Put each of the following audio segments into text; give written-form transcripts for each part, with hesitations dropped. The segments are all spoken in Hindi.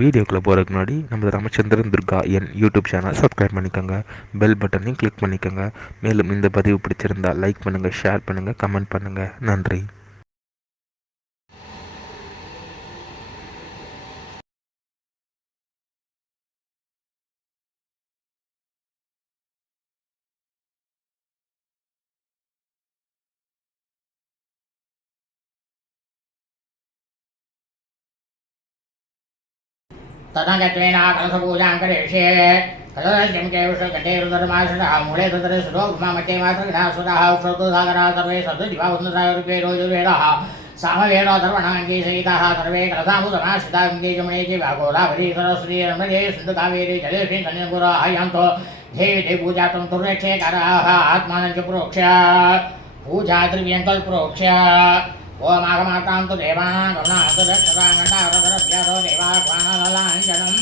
வீடியோக்குள்ளே போகிறதுக்கு முன்னாடி நம்ம ராமச்சந்திரன் துர்கா என் யூடியூப் சேனல் சப்ஸ்கிரைப் பண்ணிக்கோங்க, பெல் பட்டனையும் கிளிக் பண்ணிக்கோங்க. மேலும் இந்த பதிவு பிடிச்சிருந்தால் லைக் பண்ணுங்கள், ஷேர் பண்ணுங்கள், கமெண்ட் பண்ணுங்கள். நன்றி. तदगत्वेन कलशपूजां करिष्ये कलशं केवशकटे रुद्रमाश्रः मूले रुद्रसुरो गुमामते मातृघ्नासुरः उक्षोदसागरः सर्वे सप्तदिवावन्दसायुर्वे रोजुर्वेदः सामवेदो सर्वणाङ्गीसहिताः सर्वे कलशामुदमाश्रिताङ्गीजमुने जीवागोलाभरी सरस्वती रमणे सिन्धुकावेरी जलेऽस्मिन् कन्यागुराः यान्तो देवी पूजातं तुर्यक्षेकराः आत्मानं च प्रोक्ष्य पूजाद्रव्यं कल्प्रोक्ष्य ओम आगमातांतु देवानां गमनान्तु दक्षताङ्गण्डारदरभ्यतो देवाह्वानललाञ्जनम्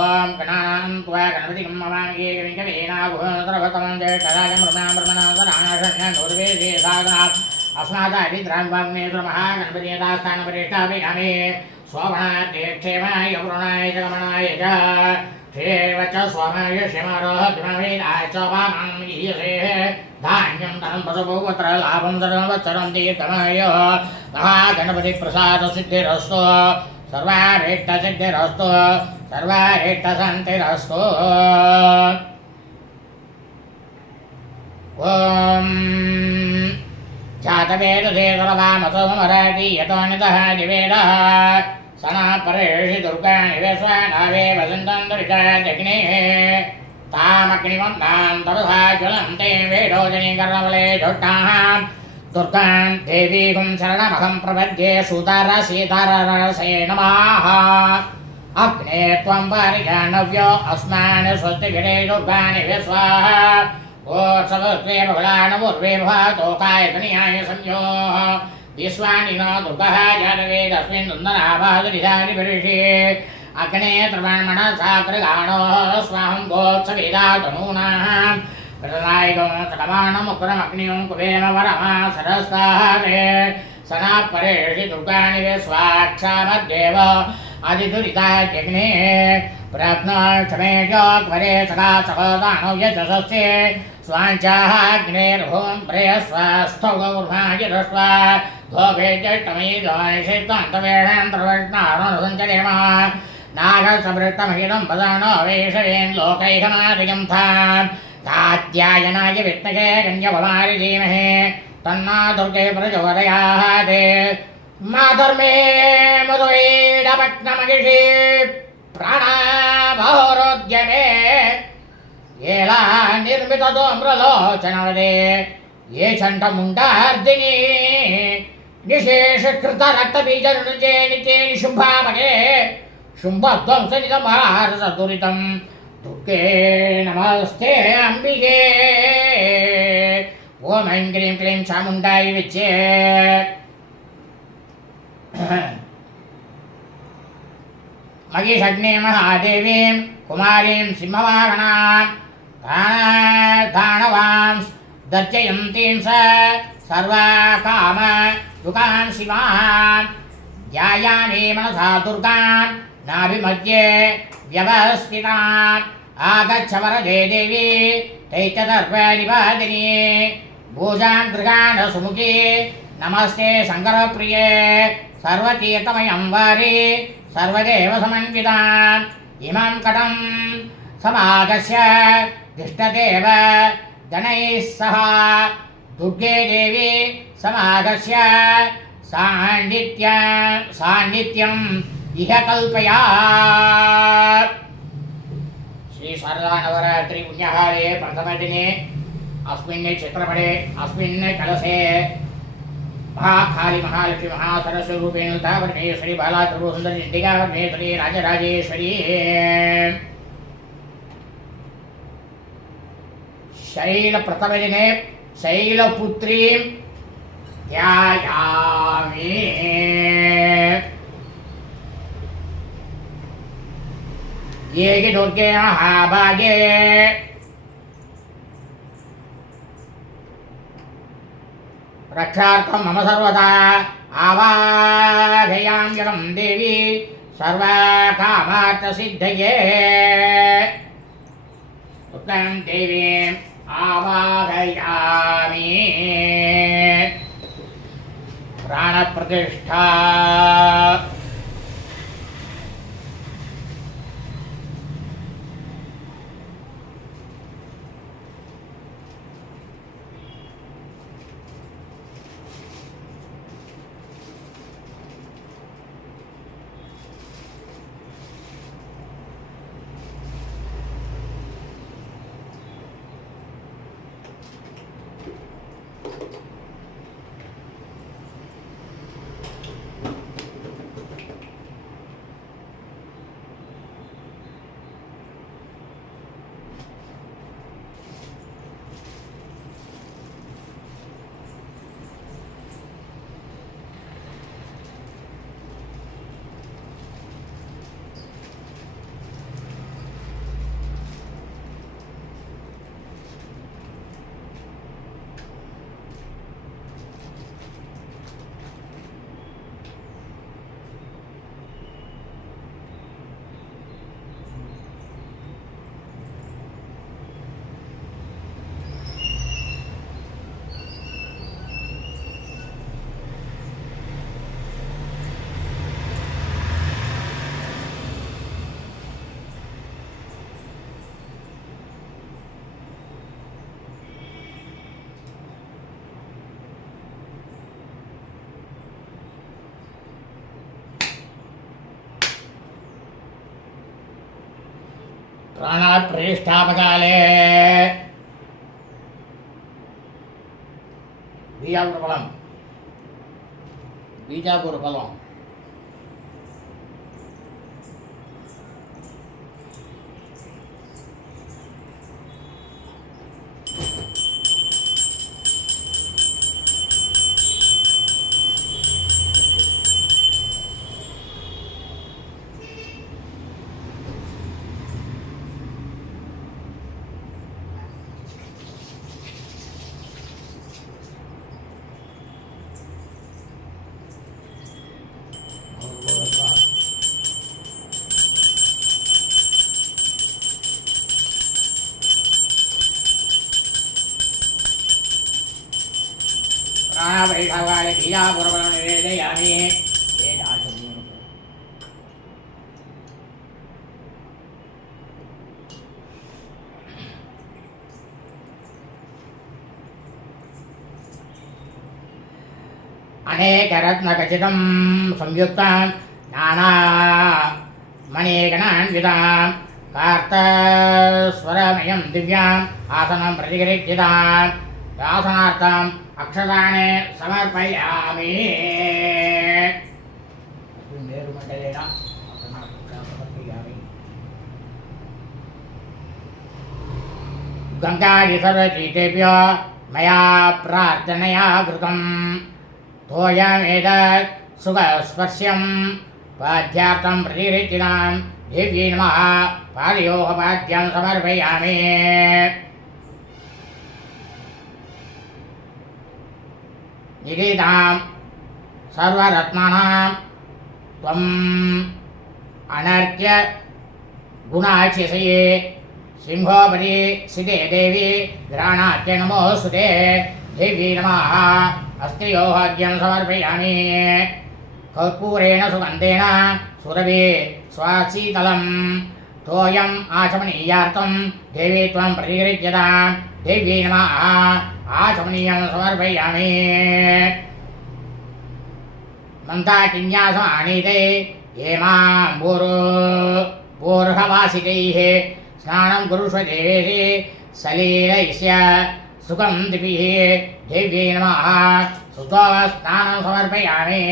ओम गणान्त्वा गणपतिं ममाङ्गे विङ्गवेनाभूतरभतमं ज्येष्ठराजं ब्रह्मणासरणाशन्नूर्वेदे सागरात् अस्मादाभिद्रान्वाग्नेश्वरमहागणपतियथास्थानपरिष्ठाभिगामे स्वगणात्ते क्षेमाय पुरुणाय च गमनाय च श्रीवच स्वामाय श्रीमारोहतिमवेदाय च वामां ईयसे धान्यं धनं पशुपौत्र लाभं सर्ववत्सरं दीर्घमाय महागणपतिप्रसादसिद्धिरस्तु सर्वारेष्टसिद्धिरस्तु सर्वारेष्टशान्तिरस्तु ॐ जातवेदसे सर्वामसो मराठी यतोऽनितः दिवेदः सनापरेषि दुर्गाणि वेश्वानावे वसन्तन्तरिचाजग्ने तामग्निमन्दां तपसा ज्वलन्ते वेदोजनि कर्णबले जोष्टाः दुर्गां देवीं शरणमहं प्रपद्ये सुतरसीतररसे नमः अग्ने त्वं परिजानव्यो अस्मान् स्वस्तिभिरे दुर्गाणि विश्वाः ओत्सवत्वे बहुलानमुर्वे भातोकाय कन्याय संयोः विश्वानि न दुर्गः जातवेदस्मिन् सुन्दराभादरिधारिभिषे अग्ने त्रिवर्मणसाकृगाणोः स्वाहं गोत्सवेदातनूनां प्रदायिकमानमुग्रमग्निं कुबेरवरमा सरस्तारे सनापरेषि दुर्गाणि विश्वाक्षामद्देव आदिदुरिताजग्ने प्रत्नक्षमेजोक्वरे सदा सहोदानो यजसस्ये स्वाञ्चाग्नेर्भूं प्रेयस्वास्थौ गौर्भाय दृष्ट्वा धोभे जष्टमयी द्वानिषित्वान्तवेषान्तर्वष्णारुणसञ्चरेम नागसमृष्टमहितं वदानो वेषयेन् लोकैकमादिकं थान् कात्यायनाय विद्महे कन्यकुमारि धीमहि तन्नो दुर्गे प्रचोदयात् माधर्मे मधुईडपट्नमगिषि प्राणाभोरोद्यमे येला निर्मितदोम्रलोचनवदे ये चण्डमुण्डार्दिनी निशेषकृतरक्तबीजरुजे नित्ये निशुम्भामगे शुम्भध्वंसनिदमहारसदुरितं दुर्गे नमस्ते अम्बिके ॐ ऐं क्लीं क्लीं चामुण्डाय विच्चे मगिषग्ने महादेवीं कुमारीं सिंहवाहनां दानवां दर्शयन्तीं स सर्वकामयुगां शिवां ध्यायामि मनसा दुर्गां नाभिमध्ये व्यवस्थिताम् आगच्छ वरदे देवी दैत्यदर्पनिवादिनी भूजां दृगान् सुमुखी नमस्ते शङ्करप्रिये सर्वतीर्थमयं वारि सर्वदेव समन्विताम् इमं कटं समागस्य दिष्टदेव गणैः सह दुर्गे देवी समागस्य सान्निध्यम् इह कल्पयात्। श्री शारदा नवरात्रि पुण्यकाले प्रथमदिने अस्मिन् क्षेत्रफले अस्मिन् कलशे महाकाली महालक्ष्मी महासरस्वती रूपेण परमेश्वरी बाला त्रिपुरसुन्दरी चण्डिका परमेश्वरी राजराजेश्वरी शैलप्रथमदिने शैलपुत्रीं ध्यायामि। ये कि दुर्गे महाभागे रक्षार्थं मम सर्वदा आवाहयाम्यहं देवी सर्वकामार्थसिद्धये उत्तमं देवीम् आवाहयामि। प्राणप्रतिष्ठा। प्राणाप्रतिष्ठापकाले बीजापुरफलम् प्राणाप्रतिष्ठापकाले बीजापुरफलं निवेदयामि। अनेकरत्नखचितं संयुक्तं नानामणिगणान्वितां कार्तस्वरमयं दिव्याम् आसनं प्रतिगृह्यताम् आसनार्थम् अक्षतानि समर्पयामि। मेरुमण्डलेन समर्पयामि। गङ्गादि सर्वतीर्थेभ्यो मया प्रार्थनया कृतम् तोयमेतत् सुखस्पर्श्यं पाद्यार्थं प्रतिगृह्यतां देव्यै नमः। पादयोः पाद्यं समर्पयामि। निगीतां सर्वरत्नानां त्वम् अनर्क्य गुणाक्षिषये सिंहोपरि सिते देवी ग्राणात्य नमोऽस्तुते। देवी नमः। अस्त्रियोहाग्यं समर्पयामि। कर्पूरेण सुगन्धेन सुरभि स्वाशीतलं तोयम् आचमनीयार्थं देवी त्वं प्रतिगृह्यतां देवी नमः। आचमनीयं समर्पयामि। मन्दाकिन्यासमानीते येमां बोर्हवासिकैः स्नानं कुरुष्व देवेशे सलीलैस्य सुखं दिभिः देव्यै नमः। सुतो स्नानं समर्पयामि।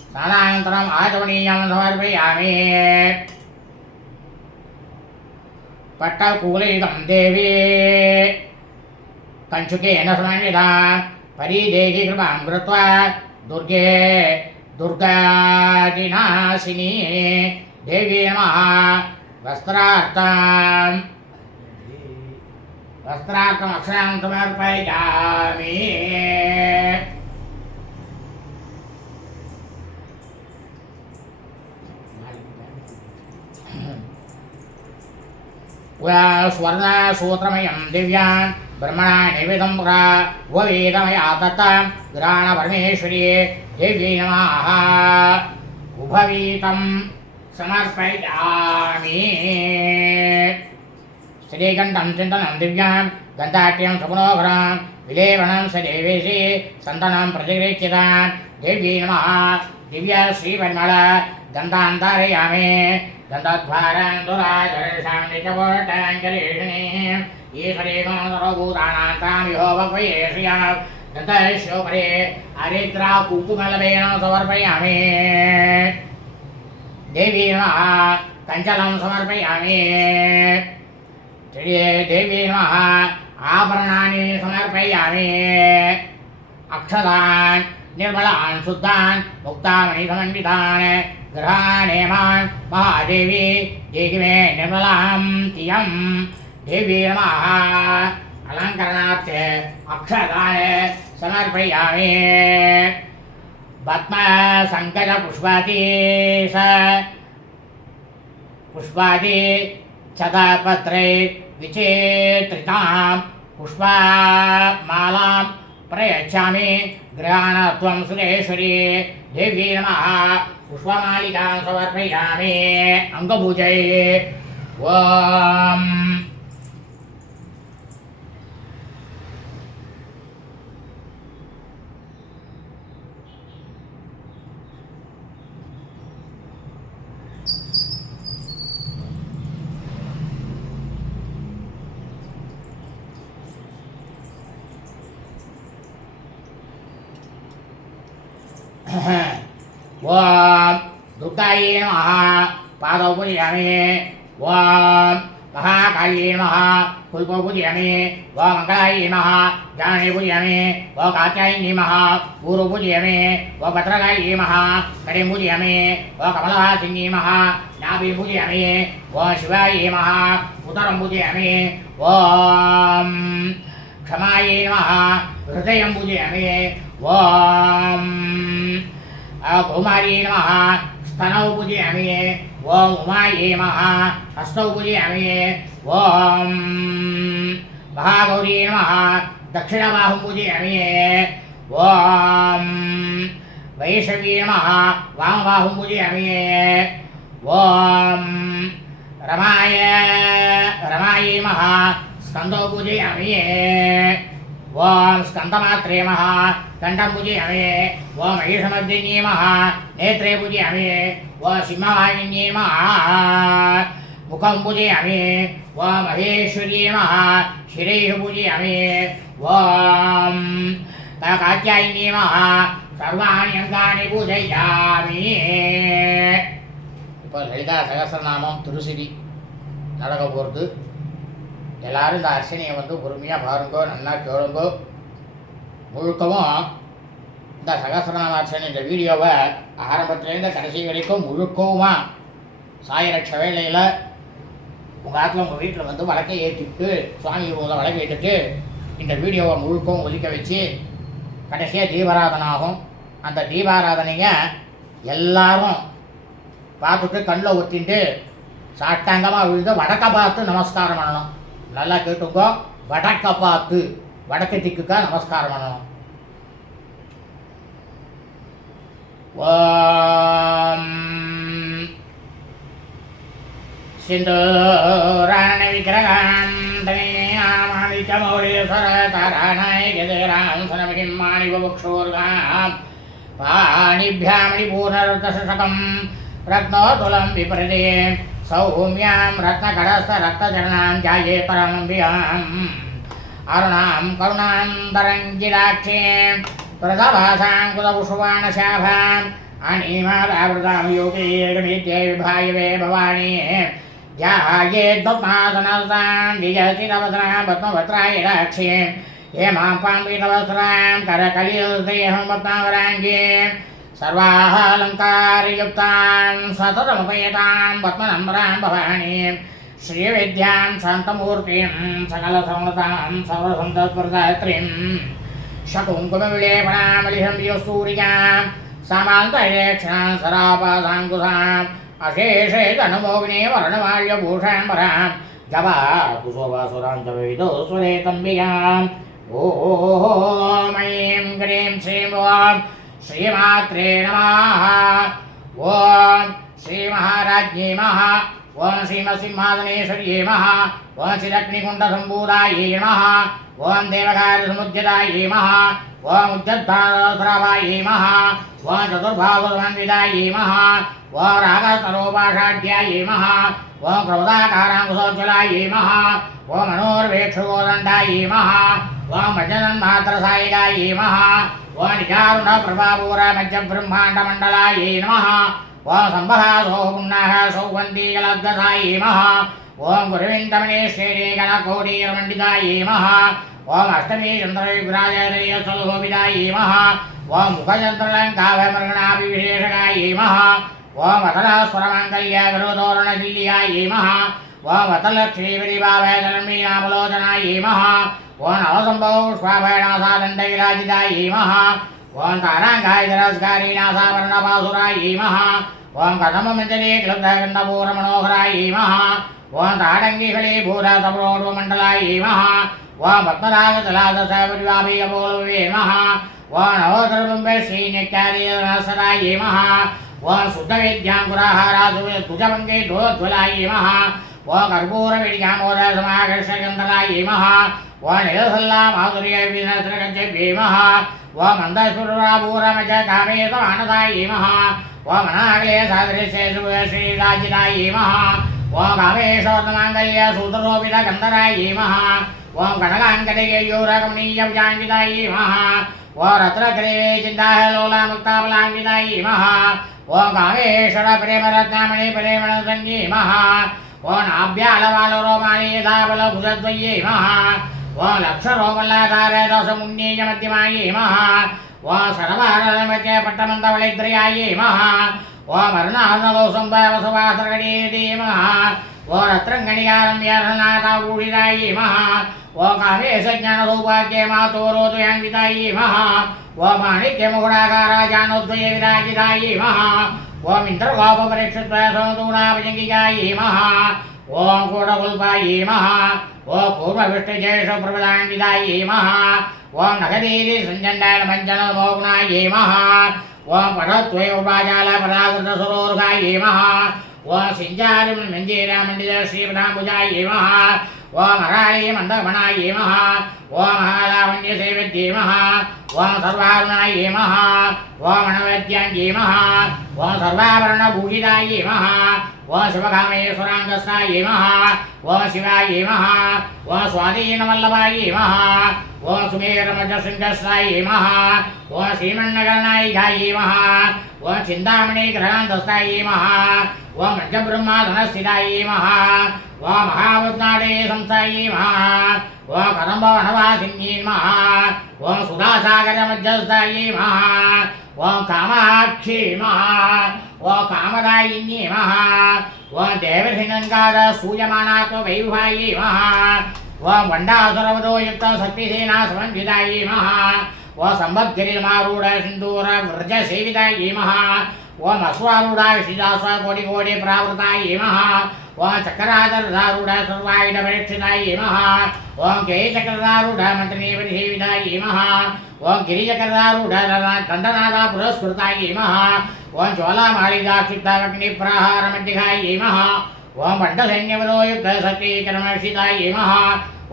स्नानानन्तरम् आचमनीयं समर्पयामि। पट्टकूलितं देवी कञ्चुकेन समन्विता परिदेहि कृपां कृत्वा दुर्गे दुर्गादिनाशिनी देवी नमः। वस्त्रार्थम् अक्षरां समर्पयामि। स्वर्णसूत्रमयं दिव्यान् ब्रह्मणा निवेदं पुरा उपवेदमया दत्तां ग्राणपरमेश्वरी देव्यै नमः उभवीतं समर्पयामि श्रीगण्ठं चिन्तनं दिव्यां गन्धाट्यं सगुणोघरां विलेपनं स देवेशे सन्तनं प्रतिगृह्यतां देव्यै नमः दिव्य श्रीपरिमळ गन्धान् धारयामि गन्धद्वारां दुरादर्शां निचपोटाञ्जलिषिणीम् ईश्वरेण सर्वभूतानां तां यो भवयेष्या गन्धस्योपरि हरिद्रा कुङ्कुमलवेन समर्पयामि देवी नमः कञ्चलं समर्पयामि देवी नमः आभरणानि समर्पयामि अक्षतान् निर्मलान् शुद्धान् मुक्तामणिसमन्वितान् ग्रहाणेमान् महादेवी देहि मे निर्मलां तियं देवी नमः अलङ्करणार्थे अक्षतान् समर्पयामि पद्मसङ्करपुष्पादि पुष्पादि छदपत्रे विचेत्रितां पुष्पमालां प्रयच्छामि गृहाणत्वं सुरेश्वरी देवी नमः पुष्पमालिकां समर्पयामि अङ्गभुजै ॐ ओम दुर्गायै नमः पादौ पूजयामि ओम महाकाल्यै नमः कुल्पौ पूजयामि ओम मङ्गलायै नमः जानने पूजयामि ओम कात्यायिन्यै नमः ऊरौ पूजयामि ओम भद्रकाल्यै नमः कटिं पूजयामि ओम कमलहासिन्यै नमः नाभिं पूजयामि ओम शिवायै नमः उदरं पूजयामि ओम क्षमायै नमः हृदयं पूजयामि ओम कौमार्यै नमः स्तनौ पूजयामि ओम उमायै नमः हस्तौ पूजयामि ओम महागौर्यै नमः दक्षिणबाहुं पूजयामि ओम वैष्णव्यै नमः वामबाहुं पूजयामि ओम रमायै नमः स्कन्दौ पूजयामि ओम स्कन्दमात्रे नमः कंठं पूजयामि ओम महिषमर्दिन्यै नमः नेत्रे पूजयामि ओम सिंहवाहिन्यै नमः मुखं पूजयामि ओम महेश्वर्यै नमः शिरैः पूजयामि ओम कात्यायिन्यै नमः सर्वाणि अंगानि पूजयामि இப்போ லலிதா சகஸ்ரநாமம் திருசிரி நடக்க போகிறது. எல்லாரும் இந்த அர்ச்சனையை வந்து பொறுமையாக பாருங்கோ, நல்லா கேளுங்கோ. முழுக்கவும் இந்த சகஸ்ரநாம அர்ச்சனை இந்த வீடியோவை ஆரம்பத்துலேருந்து கடைசி வரைக்கும் முழுக்கவுமா சாயரட்ச வேளையில் உங்கள் ஆற்றுல உங்கள் வீட்டில் வந்து வழக்கை ஏற்றிட்டு சுவாமி ரூமில் வழக்கு ஏற்றிட்டு இந்த வீடியோவை முழுக்கவும் ஒலிக்க வச்சு கடைசியாக தீபாராதனை ஆகும். அந்த தீபாராதனையை எல்லாரும் பார்த்துட்டு கண்ணில் ஒத்திட்டு சாட்டாங்கமாக விழுந்து வடக்க பார்த்து நமஸ்காரம் பண்ணணும். நல்லா கேட்டுக்கோ, வடக்க பார்த்து வடக்கு திக்குக்கா நமஸ்காரம் பண்ணணும். ஓம் சிந்தூராண விக்கிரகம் தனியாமாதித்யமௌலீஸ்வரதாராணாயகதேராம் சனமகிம்மாணி வபுக்ஷூர்காம் पाणिभ्यामणिपूर्णरत्नशतकं रत्नोतुलं विपरीते सौम्यां रत्नकटस्थरक्तचरणां ध्याये परमम्बिकाम् अरुणां करुणान्तरङ्गिराक्षीं प्रदभासाङ्कुलपुष्पबाणशाभाम् अणिमादावृतां योगीर्गमित्ये विभायवे भवानी ध्यायेद्वप्नासनस्तां विजयतिरवस्त्रां पद्मभद्रायराक्षीं हेमां पाम्बितवस्त्रां करकलिदेहं पद्मावराङ्गीं सर्वालङ्कारयुक्तां सततमुपयतां पद्मनम्रां भवानीं श्रीविद्यां शान्तमूर्तिं सकलसंवृतां सर्वसन्तत्प्रदात्रीं शकुङ्कुमविलेपणामलिहम्बियस्तूरिकां समान्तरेक्षणां सरापासाङ्कुशाम् अशेषे तनुमोगिनी वर्णमाल्यभूषां परां जवा कुशोभासुरान्तवेदो सुरेतम्बिकाम् ॐ ऐं क्लीं श्रीं ॐ श्रीमात्रे नमः ॐ श्रीमहाराज्ञी नमः ॐ श्रीमत्सिंहासनेश्वर्यै नमः ॐ श्रीरग्निकुण्डसम्भूतायै नमः ॐ देवकार्यसमुद्यतायै नमः ॐ उद्यद्भासरावायै नमः ॐ चतुर्भावसमन्वितायै नमः ॐ रागस्तरोपाषाढ्यायै नमः ॐ क्रोधाकाराङ्कुशोज्ज्वलायै नमः ॐ मनोर्वेक्षुकोदण्डायै नमः ॐ भजनन्मात्रसायिकायै नमः ॐ निजारुणप्रभापूरमध्यब्रह्माण्डमण्डलायै नमः ॐ सम्भहासो पुण्यः सौवन्तीकलद्गसायै नमः ॐ गुरुविन्दमणेश्वरीगणकोटीरमण्डितायै नमः ॐ अष्टमी चन्द्रविभ्राजयशोभितायै नमः ॐ मुखचन्द्रलङ्काभमृगणाभिविशेषकायै नमः ॐ अतलस्वरमाङ्गल्यगरुतोरणजिल्यायै नमः ॐ अतलक्ष्मीपरिभावयजन्मीनामलोचनायै नमः ॐ नवसम्भवपुष्पाभयनासादण्डविराजितायै नमः ॐ ताराङ्गायधरस्कारीनासावर्णपासुरायै नमः ॐ कदममञ्जरी क्लुब्धगण्डपूरमनोहरायै नमः ॐ ताडङ्गिफलीभूततप्रोडुमण्डलायै नमः ॐ पद्मरागजलादशपरिवाभियपोलवे नमः ॐ नवोदरबिम्बश्रीनित्यादिसदायै नमः ॐ शुद्धविद्याङ्कुराहाराजुजभङ्गेतोज्ज्वलायै नमः ॐ कर्पूरविड्यामोदसमाकर्षगन्धरायै नमः ॐ निरसल्लामाधुर्यविनस्रगज्जभ्ये नमः ॐ मन्दस्फुराभूरमजकामेतमानसायै नमः ॐ अनागलेशसदृशेषुश्रीराजितायै नमः ॐ कामेशोतमाङ्गल्यसूतरोपितगन्धरायै नमः ॐ कनकाङ्कटयोरकमनीयभुजाङ्कितायै नमः ॐ रत्नग्रीवे चिन्ताहलोलामुक्ताबलाङ्कितायै नमः ॐ कामेश्वरप्रेमरत्नामणिप्रेमणसङ्गी नमः ॐ नाभ्यालवालरोमाणीयथाबलभुजद्वय्यै नमः ॐ लक्षरोमल्लाधारदशमुन्नीयमध्यमायै नमः ॐ सर्वहरमध्यपट्टमन्तवलिद्रयायै नमः ॐ अरुणार्णलोसम्भवसुवासरगणीयते नमः ॐ रत्रङ्गणिकारम्यर्हनाथाभूषितायै नमः ॐ कामेशज्ञानसौभाग्यमातोरोदयान्वितायै नमः ॐ माणिक्यमुकुडाकाराजानोद्वयविराजितायै नमः ॐ इन्द्रगोपपरीक्षितसमतूणाभजङ्गिकायै नमः ॐ कूटकुल्पायै नमः ॐ पूर्वविष्टजयेषप्रभदान्वितायै नमः ॐ नखदीरि सञ्जण्डालमञ्जनमोग्नायै नमः ॐ पटत्वयोपाजालपराकृतसुरोर्गायै नमः ॐ सिञ्जारिमञ्जीरामण्डितश्रीपदाम्बुजायै नमः ॐ हराळीमन्दगमनायै नमः ॐ महालावण्यसेवित्यै नमः ॐ सर्वारुणायै नमः ॐ अणवैद्याङ्ग्यै नमः ॐ सर्वाभरणभूषितायै नमः ॐ शिवकामेश्वराङ्गस्तायै नमः ॐ शिवायै नमः ॐ स्वाधीनवल्लभायै नमः ॐ सुमेरमजशृङ्गस्तायै नमः ॐ श्रीमन्नगरनायिकायै नमः ॐ चिन्तामणिग्रहान्तस्तायै नमः ॐ मध्यब्रह्माधनस्थितायै नमः ॐ महावृत्नाडे संस्थायै नमः ॐ कदम्बवनवासिन्यै नमः ॐ सुधासागरमध्यस्थायै नमः ॐ कामाक्षी नमः ॐ कामदायिन्यै नमः ॐ देवसिंहङ्गारसूयमानात्मवैभवायै नमः ॐ वण्डासुरवधोयुक्तशक्तिसेनासमन्वितायै नमः ॐ सम्बद्गिरिमारूढसिन्दूरव्रजसेवितायै नमः ॐ अश्वारूढाशिदासकोटिकोटिप्रावृतायै नमः ॐ चक्राधरधारूढसर्वायुधपरीक्षितायै नमः ॐ केयचक्रधारूढमन्त्रिणीपरिसेवितायै नमः ॐ गिरिचक्रधारूढदण्डनाथपुरस्कृतायै नमः ॐ ज्वालामालिदाक्षिप्ताग्निप्रहारमध्यगायै नमः ॐ पण्डसैन्यवधोयुक्तसतीकर्मर्षितायै नमः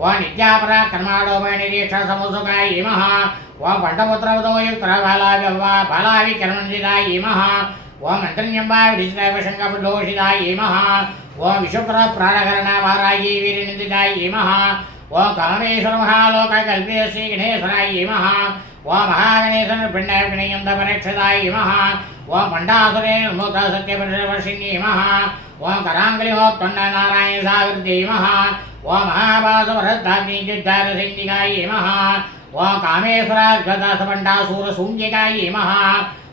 ॐ नित्यापराक्रमाडोपनिरीक्षसमुत्सुकायै नमः ॐ पण्डपुत्रवधोयुक्तबालाविकर्मणितायै नमः ॐ मन्त्रण्यम्बाविधिष्टैवशङ्कफुल्लोषितायै नमः ॐ विशुप्रप्राणकरणवारायै वीरनिन्दितायै नमः ॐ कामेश्वरमहालोककल्पेश्रीगणेश्वरायै नमः ॐ महागणेशपिण्डपिण्डयन्दपरीक्षितायै नमः ॐ पण्डासुरेर्मुखसत्यवर्षिण्यै नमः ॐ कराङ्गलिहोत्पन्ननारायणसागृत्यै नमः ॐ महाभासवरद्धाग्नियुद्धारसैनिकायै नमः ॐ कामेश्वरार्घदासपण्डासूरशून्यकायै नमः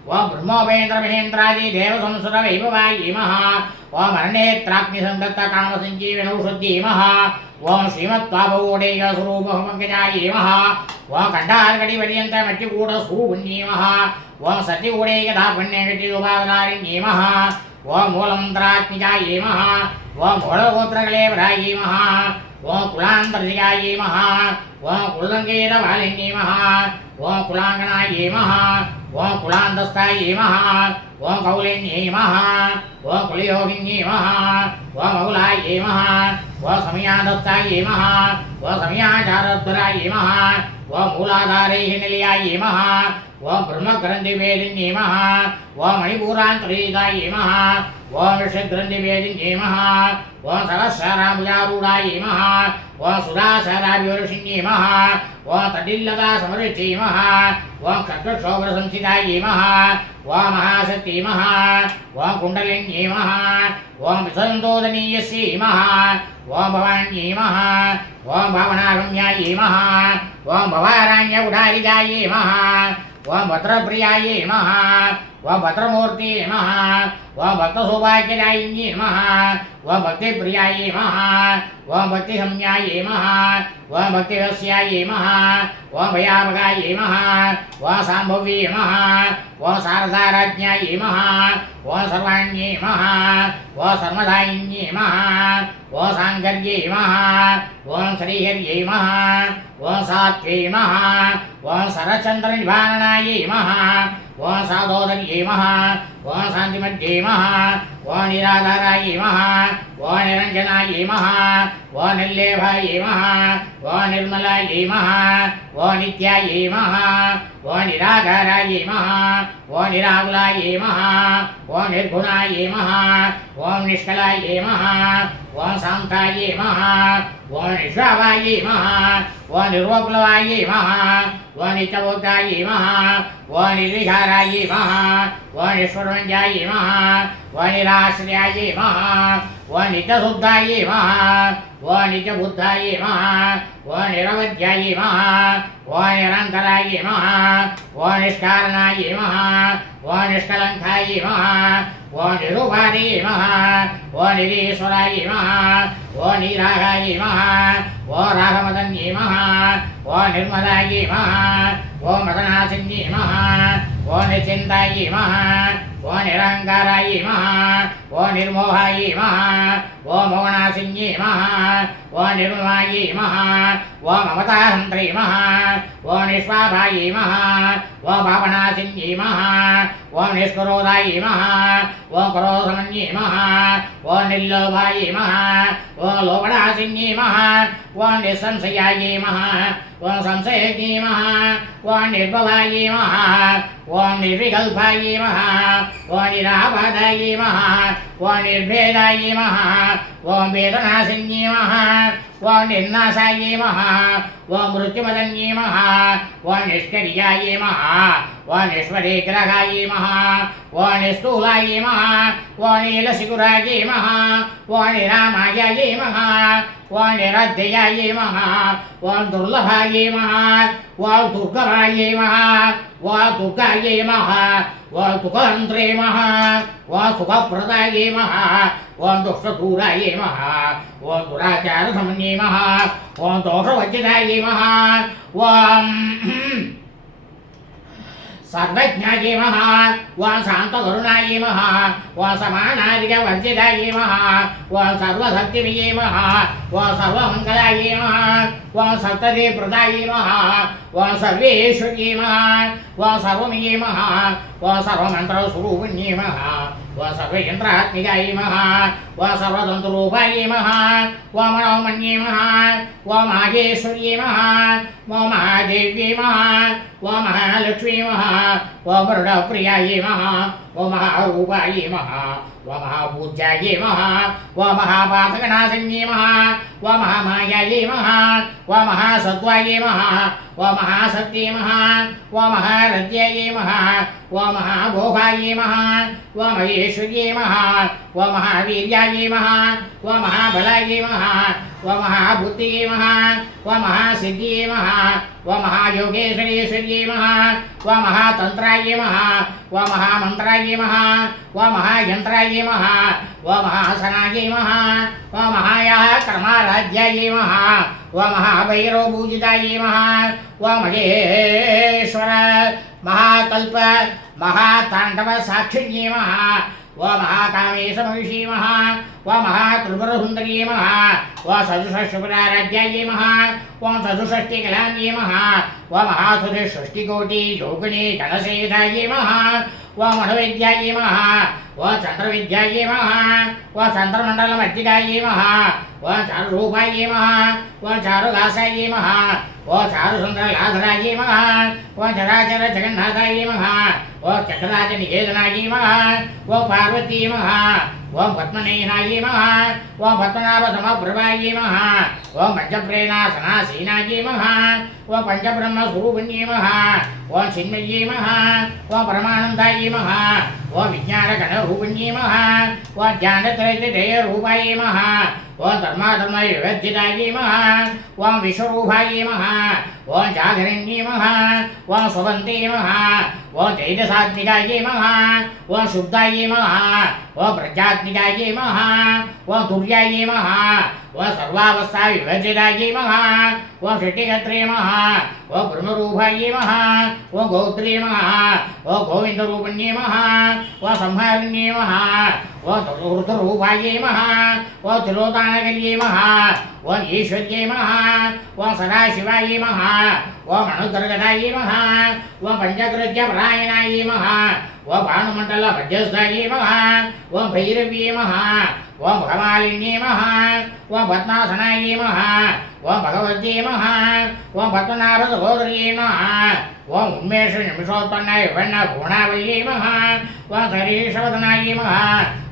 ॐ ब्रह्मोपेन्द्रमहेन्द्रादिदेवसंसुरवैभवायै नमः ॐ अरण्येत्राग्निसंदत्तकामसञ्जीवनौषध्यै नमः ॐ श्रीमत्त्वाभवोडेयस्वरूपमङ्गजायै नमः ॐ कण्ठार्कटिपर्यन्तमट्टिकूटसूपुण्यै नमः ॐ सत्यकूटैकदापुण्यगतिरुपावतारिण्यै नमः ஓம் மூலமந்திராத்மிகாயை மகா ஓம் மூலகோத்திரகலேவராயை மகா ஓம் குலாந்தரசிகாயை மகா ஓம் குலங்கேரவாலினி மகா ஓம் குலாங்கனாயை மகா ஓம் குலாந்தஸ்தாயை மகா ஓம் கௌலின்யை மகா ஓம் குலயோகின்யை மகா ஓம் மௌலாயை மகா ஓம் சமயாதஸ்தாயை மகா ஓம் சமயாச்சாரத்வராயை மகா ஓம் மூலாதாரைஹ நிலையாயை மகா ஓம் பிரம்மகிரந்திவேதின்யை மகா ஓம் மணிபூராந்தரீதாயை மகா ஓம் ரிஷிகிரந்திவேதின்யை மகா ஓம் சகஸ்ராராமுஜாரூடாயை மகா ஓம் சுதாசராபிவருஷின்யை மகா ஓம் தடில்லதா சமருச்சியை மகா ஓம் கர்க்கஷோபரசம்சிதாயை மகா ஓம் மகாசக்தி மகா ஓம் குண்டலின்யை மகா ஓம் விசந்தோதனீயஸ்யை மகா ஓம் பவான்யை மகா ஓம் பாவனாரம்யாயை மகா ஓம் பவாராண்ய உடாரிகாயை மகா ஓம் பத்ரபிரியாயை மகா ஓம் பத்ரமூர்த்தியை மகா ஓம் பக்தசௌபாக்கியதாயின்யை மகா ஓம் பக்திப்பிரியாயை மகா ஓம் பக்திஹம்யாயை மகா ஓம் பக்திவஸ்யாயை மகா ஓம் பயாபகாயை மகா ஓம் சாம்பவ்யை மகா ஓம் சாரதாராஜ்ஞாயை மகா ஓம் சர்வாண்யை மகா ஓம் சர்மதாயின்யை மகா ஓம் சாங்கர்யை மகா ஓம் ஸ்ரீஹர்யை மகா ஓம் சாத்யை மகா ஓம் சரச்சந்திரநிவாரணாயை மகா ஓம் சாதோதர்யை மகா ஓம் சாந்திமத்யை மகா ஓம் நிராதாராயை மகா ஓம் நிரஞ்சனாயை மகா ஓம் நில்லேபாயை மகா ஓம் நிர்மலாயை மகா ஓம் நித்யாயை மகா ஓம் நிராகாராயை மகா ஓம் நிராகுலாயை மகா ஓம் நிர்குணாயை மகா ஓம் நிஷ்கலாயை மகா ஓம் சாந்தாயை மகா ஓம் நிஷ்வாவாயை மகா ஓம் நிர்வகுலவாயை மகா ஓம் நித்யபோக்தாயை மகா ஓம் நிர்விகாராயை மகா ஓம் நிஸ்வரஞ்சாயை மகா ஓம் நிராශ්‍රයාயை மகா ஓம் நித்யசுத்தாயை மகா ஓம் நித்யபுத்தாயை மகா ஓம் நிரவத்யாயை மகா ஓம் நிரந்தராயை மகா ஓம் நிஷ்காரணாயை மகா ஓம் நிஷ்கலங்காயை மகா ஓம் நிருபாரியை மகா ஓம் நிரீஸ்வராயை மகா ஓம் நீராகாயை மகா ஓம் ராகமதன்யை மகா ஓம் நிர்மலாயை மகா ஓம் மதநாசின்யை மகா ஓம் நிச்சிந்தாயை மகா ஓம் நிரங்காராயை மகா ஓம் நிர்மோகாயை மகா ஓம் மோகநாசின்யை மகா ஓம் நிர்மலாயை மகா ஓம் மமதாஹந்திரை மகா ஓம் நிஷ்வாபாயை மகா ஓம் பாபநாசின்யை மகா ஓம் நிஷ்கரோதாயை மகா ஓம் கரோசமன்யை மகா ஓம் நில்லோபாயை மகா ஓம் லோபநாசின்யை மகா ஓம் நிசம்சயாயை மகா ஓம் சம்சயஜை மகா ஓம் நிர்பவாயை மகா ஓம் நிர்விகல்பாயை மகா ஓம் நிராபாதாயை மகா ஓம் நிர்भेदायै மகா ஓம் வேதநாசின்யை மகா ஓம் நிர்நாசாயை மகா ஓம் மிருத்யுமதன்யை மகா ஓம் நிஷ்கரியாயை மகா ஓம் நிஸ்வரேகிரகாயை மகா ஓம் நிஸ்தூலாயை மகா ஓம் நீலசிகுராயை மகா ஓம் நிராமாயாயை மகா ஓம் நிரத்யாயை மகா ஓம் துர்லபாயை மகா ஓம் துர்கமாயை மகா ஓம் துர்காயை மகா ஓம் துகந்திரே மகா ஓம் சுகப்பிரதாயை மகா ஓம் துஷ்டதூராயை மகா ஓம் துராச்சாரசமன்யை மகா ஓம் தோஷவச்சிதாயை மகா ஓம் सर्वज्ञायै महा ओं शान्तकरुणायै महा ओं समानादिकवर्जितायै महा ओं सर्वशक्तिमयै महा ओं सर्वमङ्गलायै महा ओं सप्तदेवप्रदायै महा ओं सर्वेश्वर्यै महा ओं सर्वमयै महा ओं सर्वमन्त्रस्वरूपिण्यै महा ओं सर्वेन्द्रात्मिकायै महा ओं सर्वतन्त्रूपायै महा ओं मनोमन्यै महा ओं माहेश्वर्यै महा ओं महादेव्यै महा ओं महालक्ष्मी महा ओं वरुणप्रियायै महा ओं महारूपायै महा ओं महापूज्यायै महा ओं महापातकनाशिन्यै महा ओं महामायायै महा ओं महासत्त्वायै महा ओं महाशक्त्यै महा ओं महारत्यायै महा ओं महाभोगायै महा ओं महेश्वर्यै महा ओं महावीर्यायै महा ओं महाबलायै महा ओं महाबुद्धियै महा ओं महासिद्धियै महा ओं महायोगेश्वरेश्वर्यै महा ओं महातन्त्रायै महा ओं महामन्त्रायै महा ओं महायन्त्रायै महा ओं महासनायै महा ओं महायाः कर्माराध्यायै महा ओं महाभैरवपूजितायै महा ओं महेश्वर महाकल्प महाताण्डवसाक्षिण्यै महा वा महाकामेशमहिषी महा वा महात्रिपुरसुन्दरी महा वा सदुषष्टिपुराराध्यायै महा वा सदुषष्टिकलाङ्गी महा वा महासुरषष्टिकोटि योगिनी गणसेवितायै महा वा मनोविद्यायै महा वा चन्द्रविद्यायै महा वा चन्द्रमण्डलमर्जितायै महा वा चारुरूपायै महा वा चारुदासायै महा वा चारुसुन्दरलाधरायै महा वा चराचर जगन्नाथायै महा वा चक्रराजनिकेतनायै महा वा पार्वती महा वा पद्मनयनायै महा वा पद्मनाभसमप्रभायै महा वा पञ्चप्रेणासनासीनायै महा वा पञ्चब्रह्मस्वरूपिण्यै महा वा चिन्मय्यै महा वा परमानन्दायै महा वा विज्ञानगणरूपिण्यै महा वा ज्ञानत्रयजयरूपायै महा वा धर्माधर्मविवर्जितायै महा वा विश्वरूपायै महा वा जागरण्यै महा वा स्वबन्ते महा वा चैतसात्मिकायै महा वा शुद्धायै महा वा प्रज्ञात्मिकायै महा वा तुर्यायै महा वा सर्वावस्थाविवर्जितायै महा वा षट्टिकत्रे महा वा ब्रह्मरूपायै महा वा गौत्रे महा वा गोविन्दरूपिण्ये महा वा संहारिण्ये महा वा ऋतुरूपायै महा वा तिरोदानगर्यै महा वा ईश्वर्यै महा वा सदाशिवायै महा वा मणुदर्गदायै महा वा पञ्चकृत्यपरायणायै महा वा भानुमण्डलमध्यस्थायै महा वा भैरव्यै महा वा भगमालिन्यै महा वा पद्मासनायै महा वा भगवत्यै महा वा पद्मनाभसहोदर्यै महा वा उन्मेषनिमिषोत्पन्नाय विपन्नभुवनावल्यै महा वा शरीरशवदनायै महा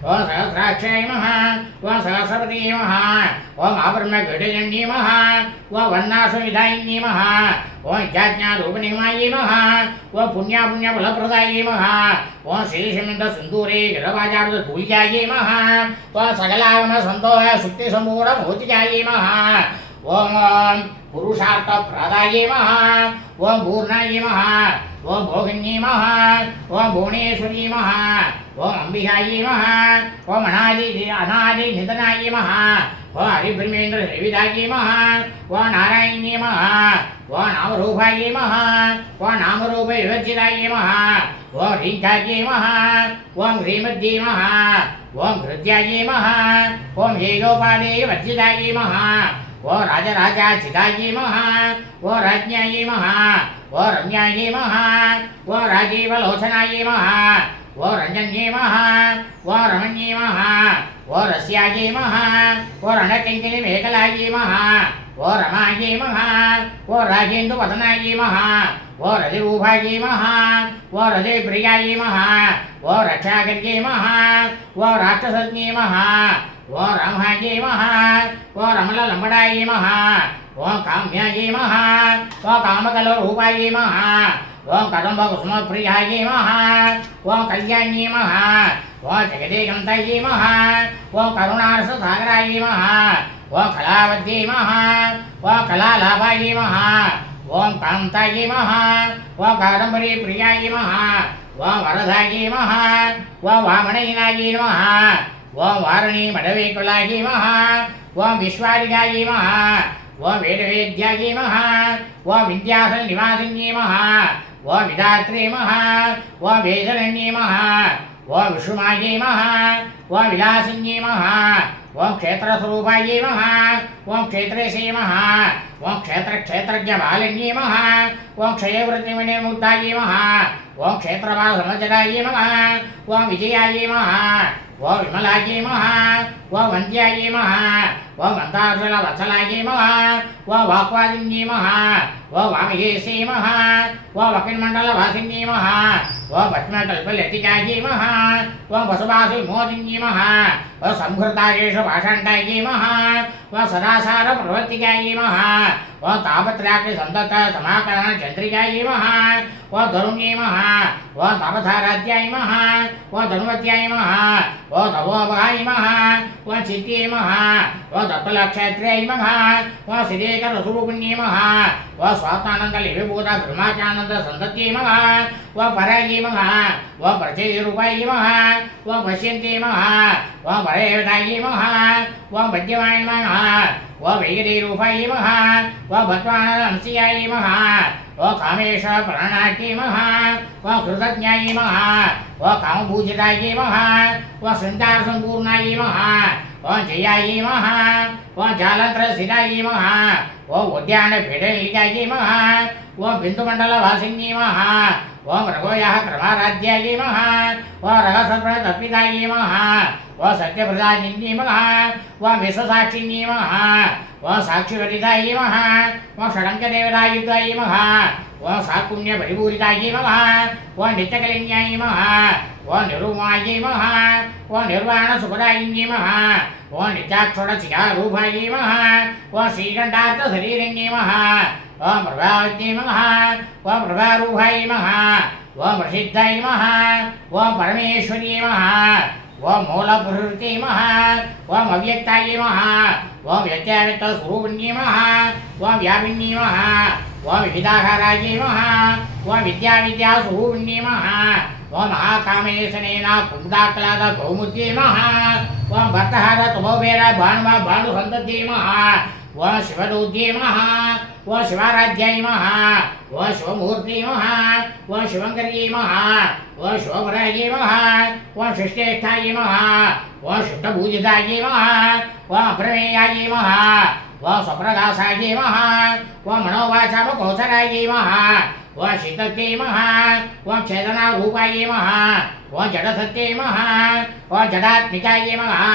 वा सहस्राक्षायै महा वा सहस्रपत्यै महा वा महाब्रह्मघटजन्यै महा वा वन्नासुविधायिन्यै महा वा विद्याज्ञारूपिणीमायै महा वा पुण्यापुण्यफलप्रदायै महा वा श्रीशमिन्दसिन्दूरे गिरवाजार्धूलिकायै महा वा सकलागमसन्तोष शुक्तिसम्पूर्णभौतिकायै महा ओम पुरुषार्थप्रदायै महा ओम पूर्णायै महा ओम भोगिन्यै महा ओम भुवनेश्वर्यै महा ओम अम्बिकायै महा ओम अनादिनिधनायै महा ओम हरिब्रह्मेन्द्रसेवितायै महा ओम नारायण्यै महा ओम नामरूपायै महा ओम नामरूपविवर्जितायै महा ओम ह्रीङ्कायै महा ओम ह्रीमद्यै महा ओम हृद्यायै महा ओम हेयोपादेयवर्जितायै महा ओ राजराजाचितायै महा ओ राज्ञायै महा ओ रम्यायै महा ओ राजीवलोचनायै महा ओ रञ्जन्यै महा ओ रमण्यै महा ओ रस्यायै महा ओ रणकिङ्किणीमेखलायै महा ओ रमायै महा ओ राजेन्दुवदनायै महा ओ रजरूपायै महा ओ रजप्रियायै महा ओ रक्षाकर्यै महा ओ राक्षसज्ञै महा ओ रामायै महा ओ रमललम्बडायै महा ओ काम्यायै महा ओ कामकलरूपायै महा ओ कदम्बकुसुमप्रियायै महा ओ कल्याण्यै महा ओ जगदेकन्तायै महा ओ करुणारससागरायै महा ओ कलावत्यै महा ओ कलालाभायै महा ओम कान्तायै महा ओ कादम्बरीप्रियायै महा ओ वरदायै महा ओ वामनयनायै महा ओम वारुणी मडवेकुलायै महा ओम विश्वारिकायै महा ओम वेदवेद्यायै महा ओम विद्यासननिवासिन्यै महा ओम विधात्रे महा ओम वेदरण्ये महा ओम विष्णुमायै महा ओम विलासिन्ये महा ओम क्षेत्रस्वरूपायै महा ओम क्षेत्रेशे महा ओम क्षेत्रक्षेत्रज्ञबालिन्ये महा ओम क्षयवृत्तिविनिर्मुक्तायै महा ओम क्षेत्रपालसमजरायै महा ओम विजयायै महा ओम विमलायै महा ओम वन्द्यायै महा ओम वन्दाचलवत्सलायै महा ओम वाक्वादिन्यै महा ओम वामहेशे महा ओम वकिन्मण्डलवासिन्यै महा ओम पद्मकल्पलतिकायै महा ओम वसुवासुविमोदिन्यै महा ओम संहृतायेषु भाषाण्डायै महा ओम सदासारप्रवर्तिकायै महा ओम तापत्रयाग्निसन्ततसमाकरणचन्द्रिकायै महा ओम धरुण्यै महा ओम तापसाराध्यायै महा ओम धनुमत्यायै महा ओम तपोमहायै महा ओम चित्यै महा ओम तत्त्वलक्षत्र्यै महा ओम श्रीकरस्वरूपिण्यै महा ओम स्वात्मानन्दलिविभूत ब्रह्माचानन्दसन्तत्यै महा ओम परायै महा ओम प्रचयरूपायै महा ओम पश्यन्त्यै महा ओम परेवतायै महा ओम पद्यवाय महा ओम वैगरीरूपायै महा ओम भद्वानंस्यायै महा ओ कामेश प्राणाटी महा ओ कृतज्ञायी महा ओ कामभूजितायी महा ओ श्रृंगार संपूर्णायी महा ओ जयायी महा ओ जालंत्र सिरायी महा ओ उद्यान फेडलिकायी महा ओ बिंदुमंडल वासिनी महा ओम रघोयाः क्रमाराध्यायै महा ओ रघसर्पणतर्पितायै महा ओ सत्यप्रदायिन्यै महा ओ विश्वसाक्षिण्यै महा ओ साक्षिवरितायै महा ओ षडङ्गदेवतायुक्तायै महा ओ साकुण्यपरिपूरितायै महा ओ नित्यकलिन्यायै महा ओ निरुमायै महा ओ निर्वाणसुखदायिन्यै महा ओ नित्याक्षोडशिखारूपायै महा ओ श्रीकण्ठार्थशरीरण्यै महा ओम प्रभावत्यै महा ओम प्रभारूपायै महा ओम प्रसिद्धायै महा ओम परमेश्वर्यै महा ओम मूलप्रकृत्यै महा ओम अव्यक्तायै महा ओम व्यक्ताव्यक्तस्वरूपिण्यै महा ओम व्यापिन्यै महा ओम विविधाकारायै महा ओम विद्याविद्यास्वरूपिण्यै महा ओम महाकामेशनेन कुमुदाक्लाद कौमुद्यै महा ओम भक्तहार तुभोवेर भानुमा भानुसन्तत्यै महा ओम शिवदूत्यै महा ओम शिवाराध्यायै महा ओम शिवमूर्त्यै महा ओम शिवङ्कर्यै महा ओम शिवपरायै महा ओम शिष्टेष्ठायै महा ओम शिष्टभूजितायै महा ओम अप्रमेयायै महा ओम स्वप्रकाशायै महा ओम मनोवाचामकोचरायै महा ओम शीतत्यै महा ओम चेतनारूपायै महा ओम जडसत्यै महा ओम जडात्मिकायै महा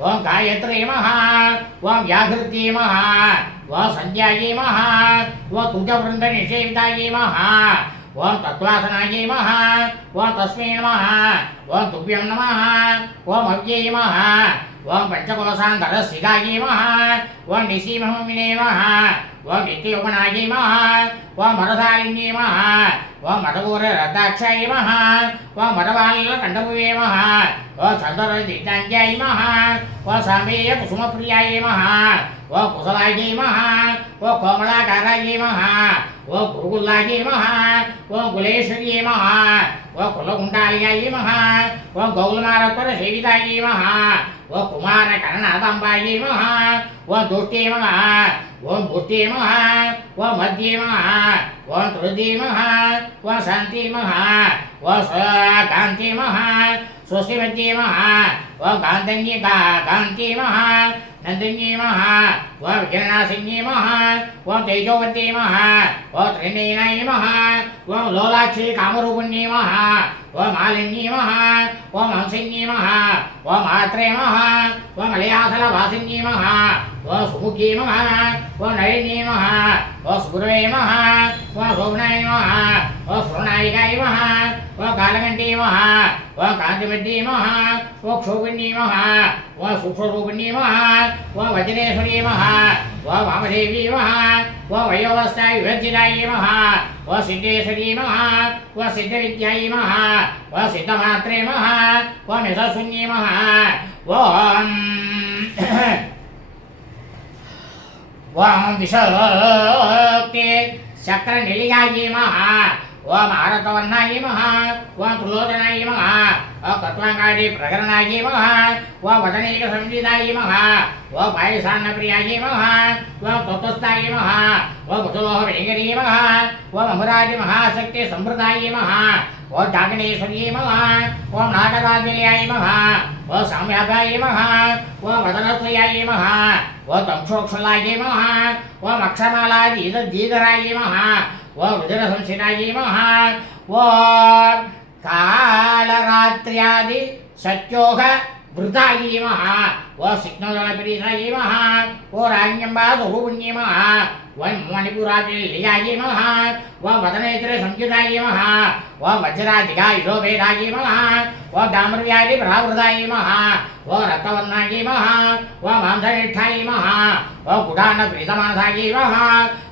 ओम गायत्र्यै महा ओम व्याघृत्यै महा ओम संध्यायै महा ओम तुजवृन्दनिषेवितायै महा ओम तत्त्वासनायै महा ओम तस्मै नमः ओम तुभ्यं नमः ओम अव्यै नमः ओम पंचकोशान्तरस्थितायै नमः ओम निसीमहमिने नमः ओम नित्ययोगनायै नमः ओम मरधारिण्यै नमः ओम मठगोररताक्षायै नमः ओम मठबालकण्ठभुवे नमः ओम चन्द्रदीताञ्जायै नमः ओम साम्बेयकुसुमप्रियायै नमः ओम कुशलायै नमः ओम कोमलाकारायै नमः ओम गुरुकुलायै नमः ओम कुलेश्वर्यै नमः ओम कुलकुण्डालयायै नमः ओम गौलमारत्वरसेवितायै नमः ओम कुमारकर्णादाम्बायै नमः ओम दुष्टे नमः ओम भूते नमः ओम मध्ये नमः ओम तुलसी नमः ओम शान्ति नमः ओम कान्ति नमः स्वस्तिमध्ये नमः ओम कान्तन्ये कान्ति नमः नन्दिन्ये नमः ओम विघ्ननाशिन्ये नमः ओम तेजोवत्ये नमः ओम त्रिनेनाय नमः ओम लोलाक्षी कामरूपिण्ये नमः ओम मालिन्ये नमः ओम हंसिन्ये नमः ओम मात्रे नमः ओम मलयासलवासिन्ये नमः ओम सुमुख्ये नमः ओम नलिन्ये नमः ओम सुगुरवे नमः ओम शोभनाय नमः ओम सुवर्णायिकाय नमः ओम कालकण्ठे नमः ओम कान्तिमध्ये नमः ओम क्षोभिन्ये नमः ओम सूक्ष्मरूपिण्ये नमः ओम वज्रेश्वर्ये नमः ओम वामदेवी नमः ओम वयोवस्थाय विभज्जिताय नमः ओम सिद्धेश्वर्ये नमः ओम सिद्धविद्याय नमः ओम सिद्धमात्रे नमः ओम यशस्विन्ये नमः ओम ओम विशक्ते चक्रनिलयाय नमः ओम आरतवर्णाय नमः ओम त्रिलोचनाय नमः ओम तत्त्वाङ्गादि प्रकरणाय नमः ओम वदनेकसंविदाय नमः ओम पायसान्नप्रियाय नमः ओम तत्त्वस्थाय नमः ओम कुशलोहवेङ्कटे नमः ओम अमरादि महाशक्ति संवृताय नमः ओम डागणेश्वर्ये नमः ओम नाटकादिलयाय नमः ओम साम्याभाय नमः ओम वदनत्रयाय नमः ओम तक्षोक्षलाय नमः ओम अक्षमालादीधराय नमः ओम रुद्रसंशिताय नमः ओम कालरात्र्यादि सत्योग वृताय नमः ओम सिग्नोदनपीठाय नमः ओम राज्ञम्बास्वरूपिण्ये नमः ओम मणिपुरादिलयाय नमः ओम वदनेत्रसंयुताय नमः ओम वज्राधिकायुधोभेदाय नमः ओम दाम्रव्याधिपरावृताय नमः ओम रक्तवर्णाय नमः ओम मांसनिष्ठाय नमः ओम कुडानप्रीतमासाय नमः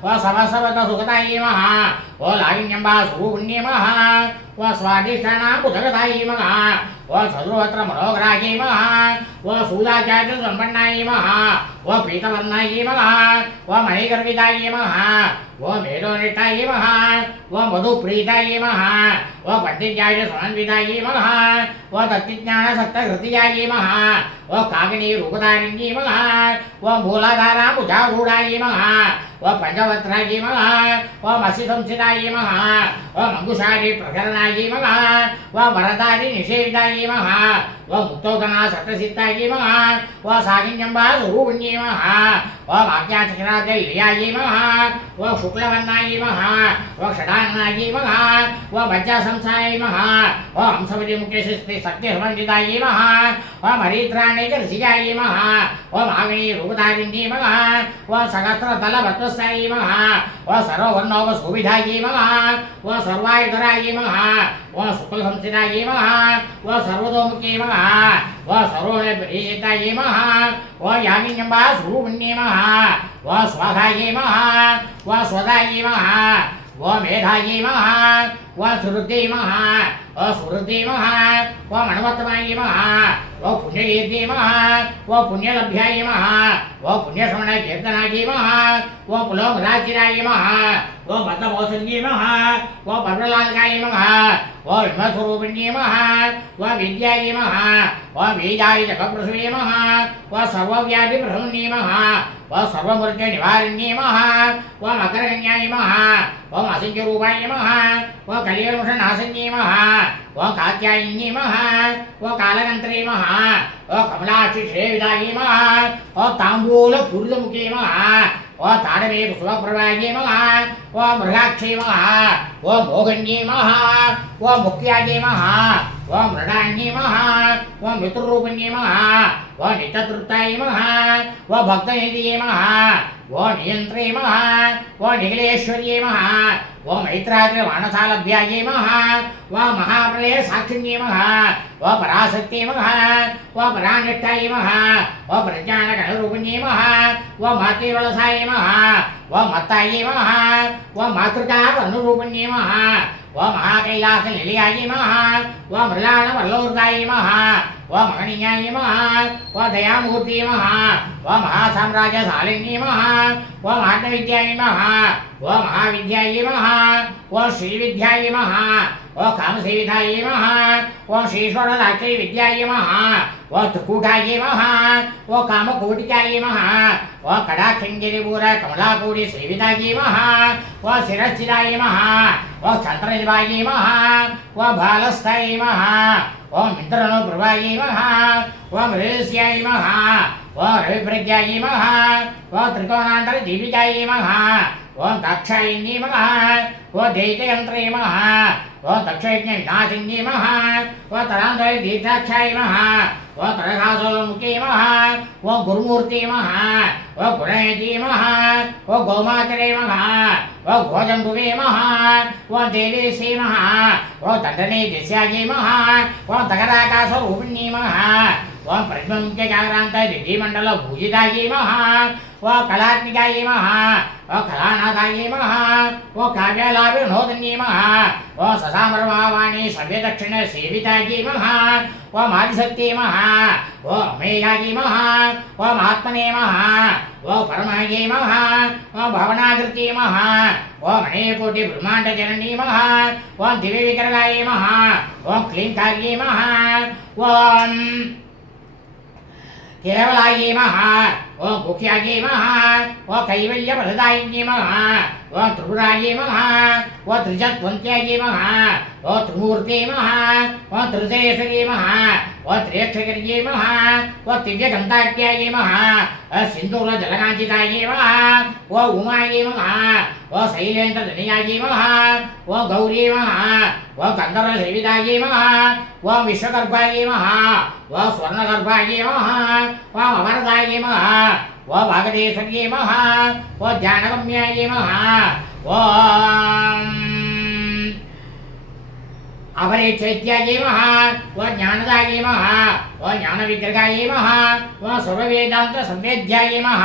ओम समस्तवतसुखदाय नमः ओम लागिन्यम्बास्वरूपिण्ये नमः ओम स्वादिष्ठानाम्बुधगताय नमः ओम चतुर्वत्र मनोहराय नमः ओम शूलाचार्यसम्पन्नाय नमः ओम पीतवर्णाय नमः ओम मणिगर्विताय नमः ఓం మేధోనిష్టాయ నమః ఓం మధుప్రీతాయ నమః ఓం పంచజ్ఞాయ సమన్వితాయ నమః ఓం తత్విజ్ఞాన సప్తహృతియాయ నమః ఓం కాకినీ రూపధారిణ్యై నమః ఓం మూలాధారాంబుజారూఢాయ నమః ఓం పంచవక్త్రాయ నమః ఓం అసి సంస్థితాయ నమః ఓం అంకుశారి ప్రకరణాయ నమః ఓం వరదారి నిషేవితాయ నమః ఓం ముక్తోదనా సప్తసిద్ధాయ నమః ఓం సాగిన్యంబా స్వరూపిణ్యై నమః ఓం ఆజ్ఞాచక్రాద్యయాయ నమః ఓం శుక్లవర్ణాయ నమః ఓం షడాననాయ నమః ఓం వజ్రాసంసాయ నమః ఓం హంసవతి ముఖ్యశ్రీ శక్తి సమన్వితాయ నమః ఓం హరిద్రాణైక ఋషియాయ నమః ఓం ఆవిణీ రూపధారిణ్యై నమః ఓం సహస్రదళ భద్రస్థాయ నమః ఓం సర్వవర్ణోప శోభిధాయ నమః ఓం సర్వాయుధరాయ నమః ఓం శుక్ల సంస్థితాయ నమః ఓం సర్వతోముఖే నమః ఓం సర్వోపరిషితాయ నమః ఓం యామిన్యంబా స్వరూపిణ్యై నమః ఓం స్వాహాయ నమః ఓం స్వదాయ నమః ఓం మేధాయ నమః ఓం సురుద్దే నమః ఓం సురుద్దే నమః ఓం అణువత్తమాయ నమః ఓం పుణ్యకీర్తే నమః ఓం పుణ్యలభ్యాయ నమః ఓం పుణ్యశ్రవణ కీర్తనాయ నమః ఓం పులోమరాచిరాయ నమః ఓం బద్ధమోసన్యై నమః ఓం పర్వలాలకాయ నమః ఓం విమస్వరూపిణ్యై నమః ఓం విద్యాయ నమః ఓం బీజాయ జగత్ప్రసవే నమః ఓం సర్వవ్యాధి ప్రసన్యై నమః ఓం సర్వమృత్య నివారిణ్యై నమః ఓం అగ్రగణ్యాయ నమః ఓం అసించరూపాయ నమః ఓం కలియుగనాశన్యై నమః ఓం కాత్యాయన్యై నమః ఓం కాలగంత్రే నమః ఓం కమలాక్షి శ్రేవిదాయ నమః ఓం తాంబూల పూరితముఖే నమః ఓం తాడవే కుసుమప్రభాయే నమః ఓం మృగాక్షే నమః ఓం మోహన్యై నమః ఓం ముఖ్యాయే నమః ఓం మృడాన్యై నమః ఓం మిత్రరూపిణ్యై నమః ఓం నిత్యతృప్తాయ నమః ఓం భక్తనిధియే నమః ఓం నియంత్రే నమః ఓం నిఖిలేశ్వర్యై నమః ఓం మైత్రాద్రి వానసాలభ్యాయే నమః ఓం మహాప్రళయ సాక్షిణ్యై నమః ఓం పరాశక్త్యై నమః ఓం పరానిష్టాయ నమః ఓం ప్రజ్ఞానగణరూపిణ్యై నమః ఓం మాతృవలసాయ నమః ఓం మత్తాయే నమః ఓం మాతృకా వర్ణరూపిణ్యై నమః ఓం మహాకైలాస నిలయాయ నమః ఓం మృళాన వల్లూర్దాయ నమః ఓం మహనీయాయ నమః ఓం దయామూర్తి నమః ఓం మహాసామ్రాజ్యశాలిన్యై నమః ఓం ఆత్మవిద్యాయ నమః ఓం మహావిద్యాయ నమః ఓం శ్రీవిద్యాయ నమః ఓం కామసేవితాయ నమః ఓం శ్రీశ్వరదాక్షై విద్యాయ నమః ఓం త్రికూటాయ నమః ఓం కామకోటికాయ నమః ఓం కడాక్షంగిరిపూర కమలాపూరి సేవితాయ నమః ఓం శిరస్థితాయ నమః ఓం చంద్రనివాయ నమః ఓం బాలస్థాయ నమః ఓం మిత్రను ప్రభాయే నమః ఓం రేస్యాయ నమః ఓం రవిప్రజ్ఞాయ నమః ఓం త్రికోణాంతర దీపికాయ నమః ఓం దక్షాయిన్యై నమః ఓం దైత్యయంత్రే నమః ఓం దక్షయజ్ఞ వినాశిన్యై నమః ఓం తరాంతర దీక్షాక్షాయ నమః ఓం తరఘాసోముఖే నమః ఓం గురుమూర్తి నమః ఓం గుణయతి నమః ఓం గోమాతరే నమః ఓం గోజంబువే నమః ఓం దేవేశే నమః ఓం దండనే దిశాయే నమః ఓం తగరాకాశరూపిణ్యై నమః ఓం ప్రజ్ఞముఖ్యజాగరాంత దివ్యమండల భూజితాయే నమః ఓం కళాత్మికాయే నమః ఓం కళానాథాయే నమః ఓం కావ్యలాభినోదన్యై నమః ఓం ససామరవాణి సవ్యదక్షిణ సేవితాయే నమః ఓం ఆదిశక్తి నమః ఓం అమేయాయే నమః ఓం ఆత్మనే నమః ఓం పరమాయే నమః ఓం భవనాకృతి నమః ఓం అనేకోటి బ్రహ్మాండ జననీ నమః ఓం దివ్య విగ్రహాయ నమః ఓం క్లీంకార్యే నమః ఓం కేవలాయే నమః ఓం గుఖ్యాయే నమః ఓం కైవల్యప్రదాయిన్యై నమః ఓం త్రిపురాయే నమః ఓం త్రిజత్వంత్యాయే నమః ఓం త్రిమూర్తే నమః ఓం త్రిశేషయే నమః ఓం త్రియక్షకర్యే నమః ఓం దివ్యగంధాఢ్యాయే నమః ఓం సింధూర జలకాంచితాయే నమః ఓం ఉమాయే నమః ఓం శైలేంద్రధనియాయే నమః ఓం గౌరీ నమః ఓం గంధర్వ సేవితాయే నమః ఓం విశ్వగర్భాయే నమః ఓం స్వర్ణగర్భాయే నమః ఓం అమరదాయే నమః ఓం భాగదేశ్వర్యే నమః ఓం జ్ఞానగమ్యాయే నమః ఓం అపరేక్షైత్యాయే నమః ఓం జ్ఞానదాయే నమః ఓం జ్ఞాన విగ్రహాయే నమః ఓం సర్వవేదాంత సంవేద్యాయే నమః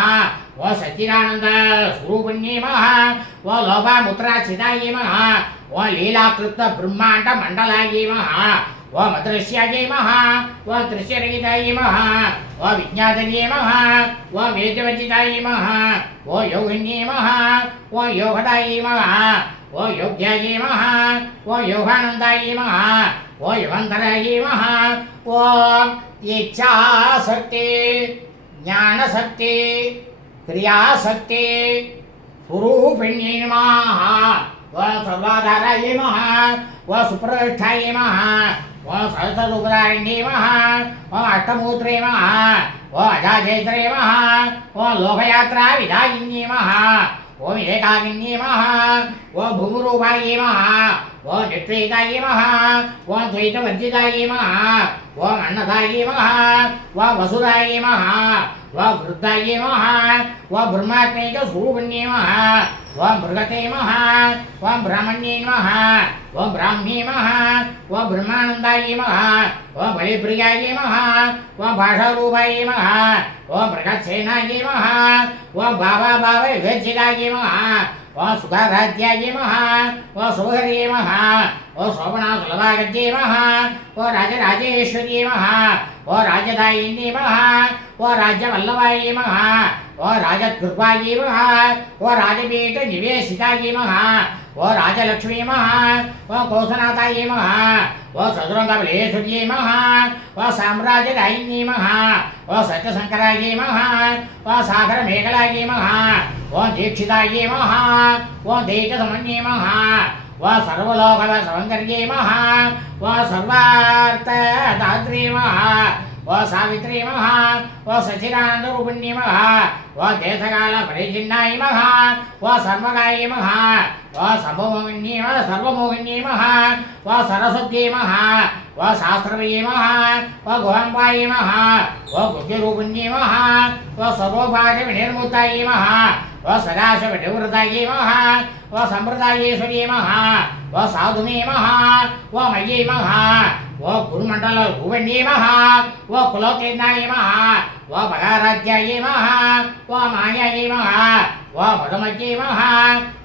ఓం సచ్చిదానంద స్వరూపిణ్యై నమః ఓం లోపాముద్రాచితాయే నమః ఓం లీలాకృత బ్రహ్మాండ మండలాయే నమః ओम अदृश्याय नमः ओम दृश्यरहिताय नमः ओम विज्ञातये नमः ओम वेदवचिताय नमः ओम योगिन्ये नमः ओम योगदाय नमः ओम योग्याय नमः ओम योगानन्दाय नमः ओम युगन्धराय नमः ओम इच्छाशक्ति ज्ञानशक्ति क्रियाशक्ति स्वरूपिण्ये नमः ओम सर्वाधाराय नमः ओम सुप्रतिष्ठाय नमः ओम सहस्ररूपधारिण्ये नमः ओम अष्टमूत्रे नमः ओम अजाचैत्रे नमः ओम लोकयात्रा विधायिन्ये नमः ओम एकाकिन्ये नमः ओम भूमिरूपाय नमः ओम नित्वेदाय नमः ओम द्वैतवर्जिताय नमः ओम अन्नदाय नमः ओम वसुदाय नमः ओम वृद्धाय नमः ओम ब्रह्मात्मैक स्वरूपिण्ये नमः ओम भृगते नमः ओम ब्राह्मण्ये नमः ओम ब्राह्म्ये नमः ओम ब्रह्मानन्दाय नमः ओम बलिप्रियाय नमः ओम भाषारूपाय नमः ओम बृहत्सेनाय नमः ओम भावाभाव विवर्जिताय नमः ओम सुधाराध्याय नमः ओम सुभर्ये नमः ओम शोभनासुलभागत्ये नमः ओम राजराजेश्वर्ये नमः ओम राजदायिन्ये नमः ओम राज्यवल्लभाय नमः ओम राजकृपाय नमः ओम राजपीठनिवेशिताय नमः ओम राजलक्ष्मी नमः ओम कौसनाथाय नमः ओम चतुरङ्गबलेश्वर्ये नमः ओम साम्राज्यदायिन्ये नमः ओम सत्यशङ्कराय नमः ओम सागरमेखलाय नमः ओम दीक्षिताय नमः ओम देशसमन्ये नमः ओम सर्वलोकसौन्दर्ये नमः ओम सर्वार्थदात्रे नमः ओम सावित्री नमः ओम सच्चिदानन्दरूपिण्ये नमः ओम देशकालपरिचिन्नाय नमः ओम सर्वगाय नमः ओम सर्वमोहिन्ये नमः ओम सरस्वत्यै नमः ओम शास्त्रवये नमः ओम गोहम्बाय नमः ओम बुद्धिरूपिण्ये नमः ओम सर्वोपाधिविनिर्मुक्ताय नमः ओम सदाशिवनिवृताय नमः ओम सम्प्रदायेश्वर्ये नमः ओम साधुने नमः ओम मय्ये नमः ओम गुरुमण्डलरूपिण्ये नमः ओम कुलोकेन्द्राय नमः ओम भगाराध्याय नमः ओम मायाय नमः ओम मधुमत्ये नमः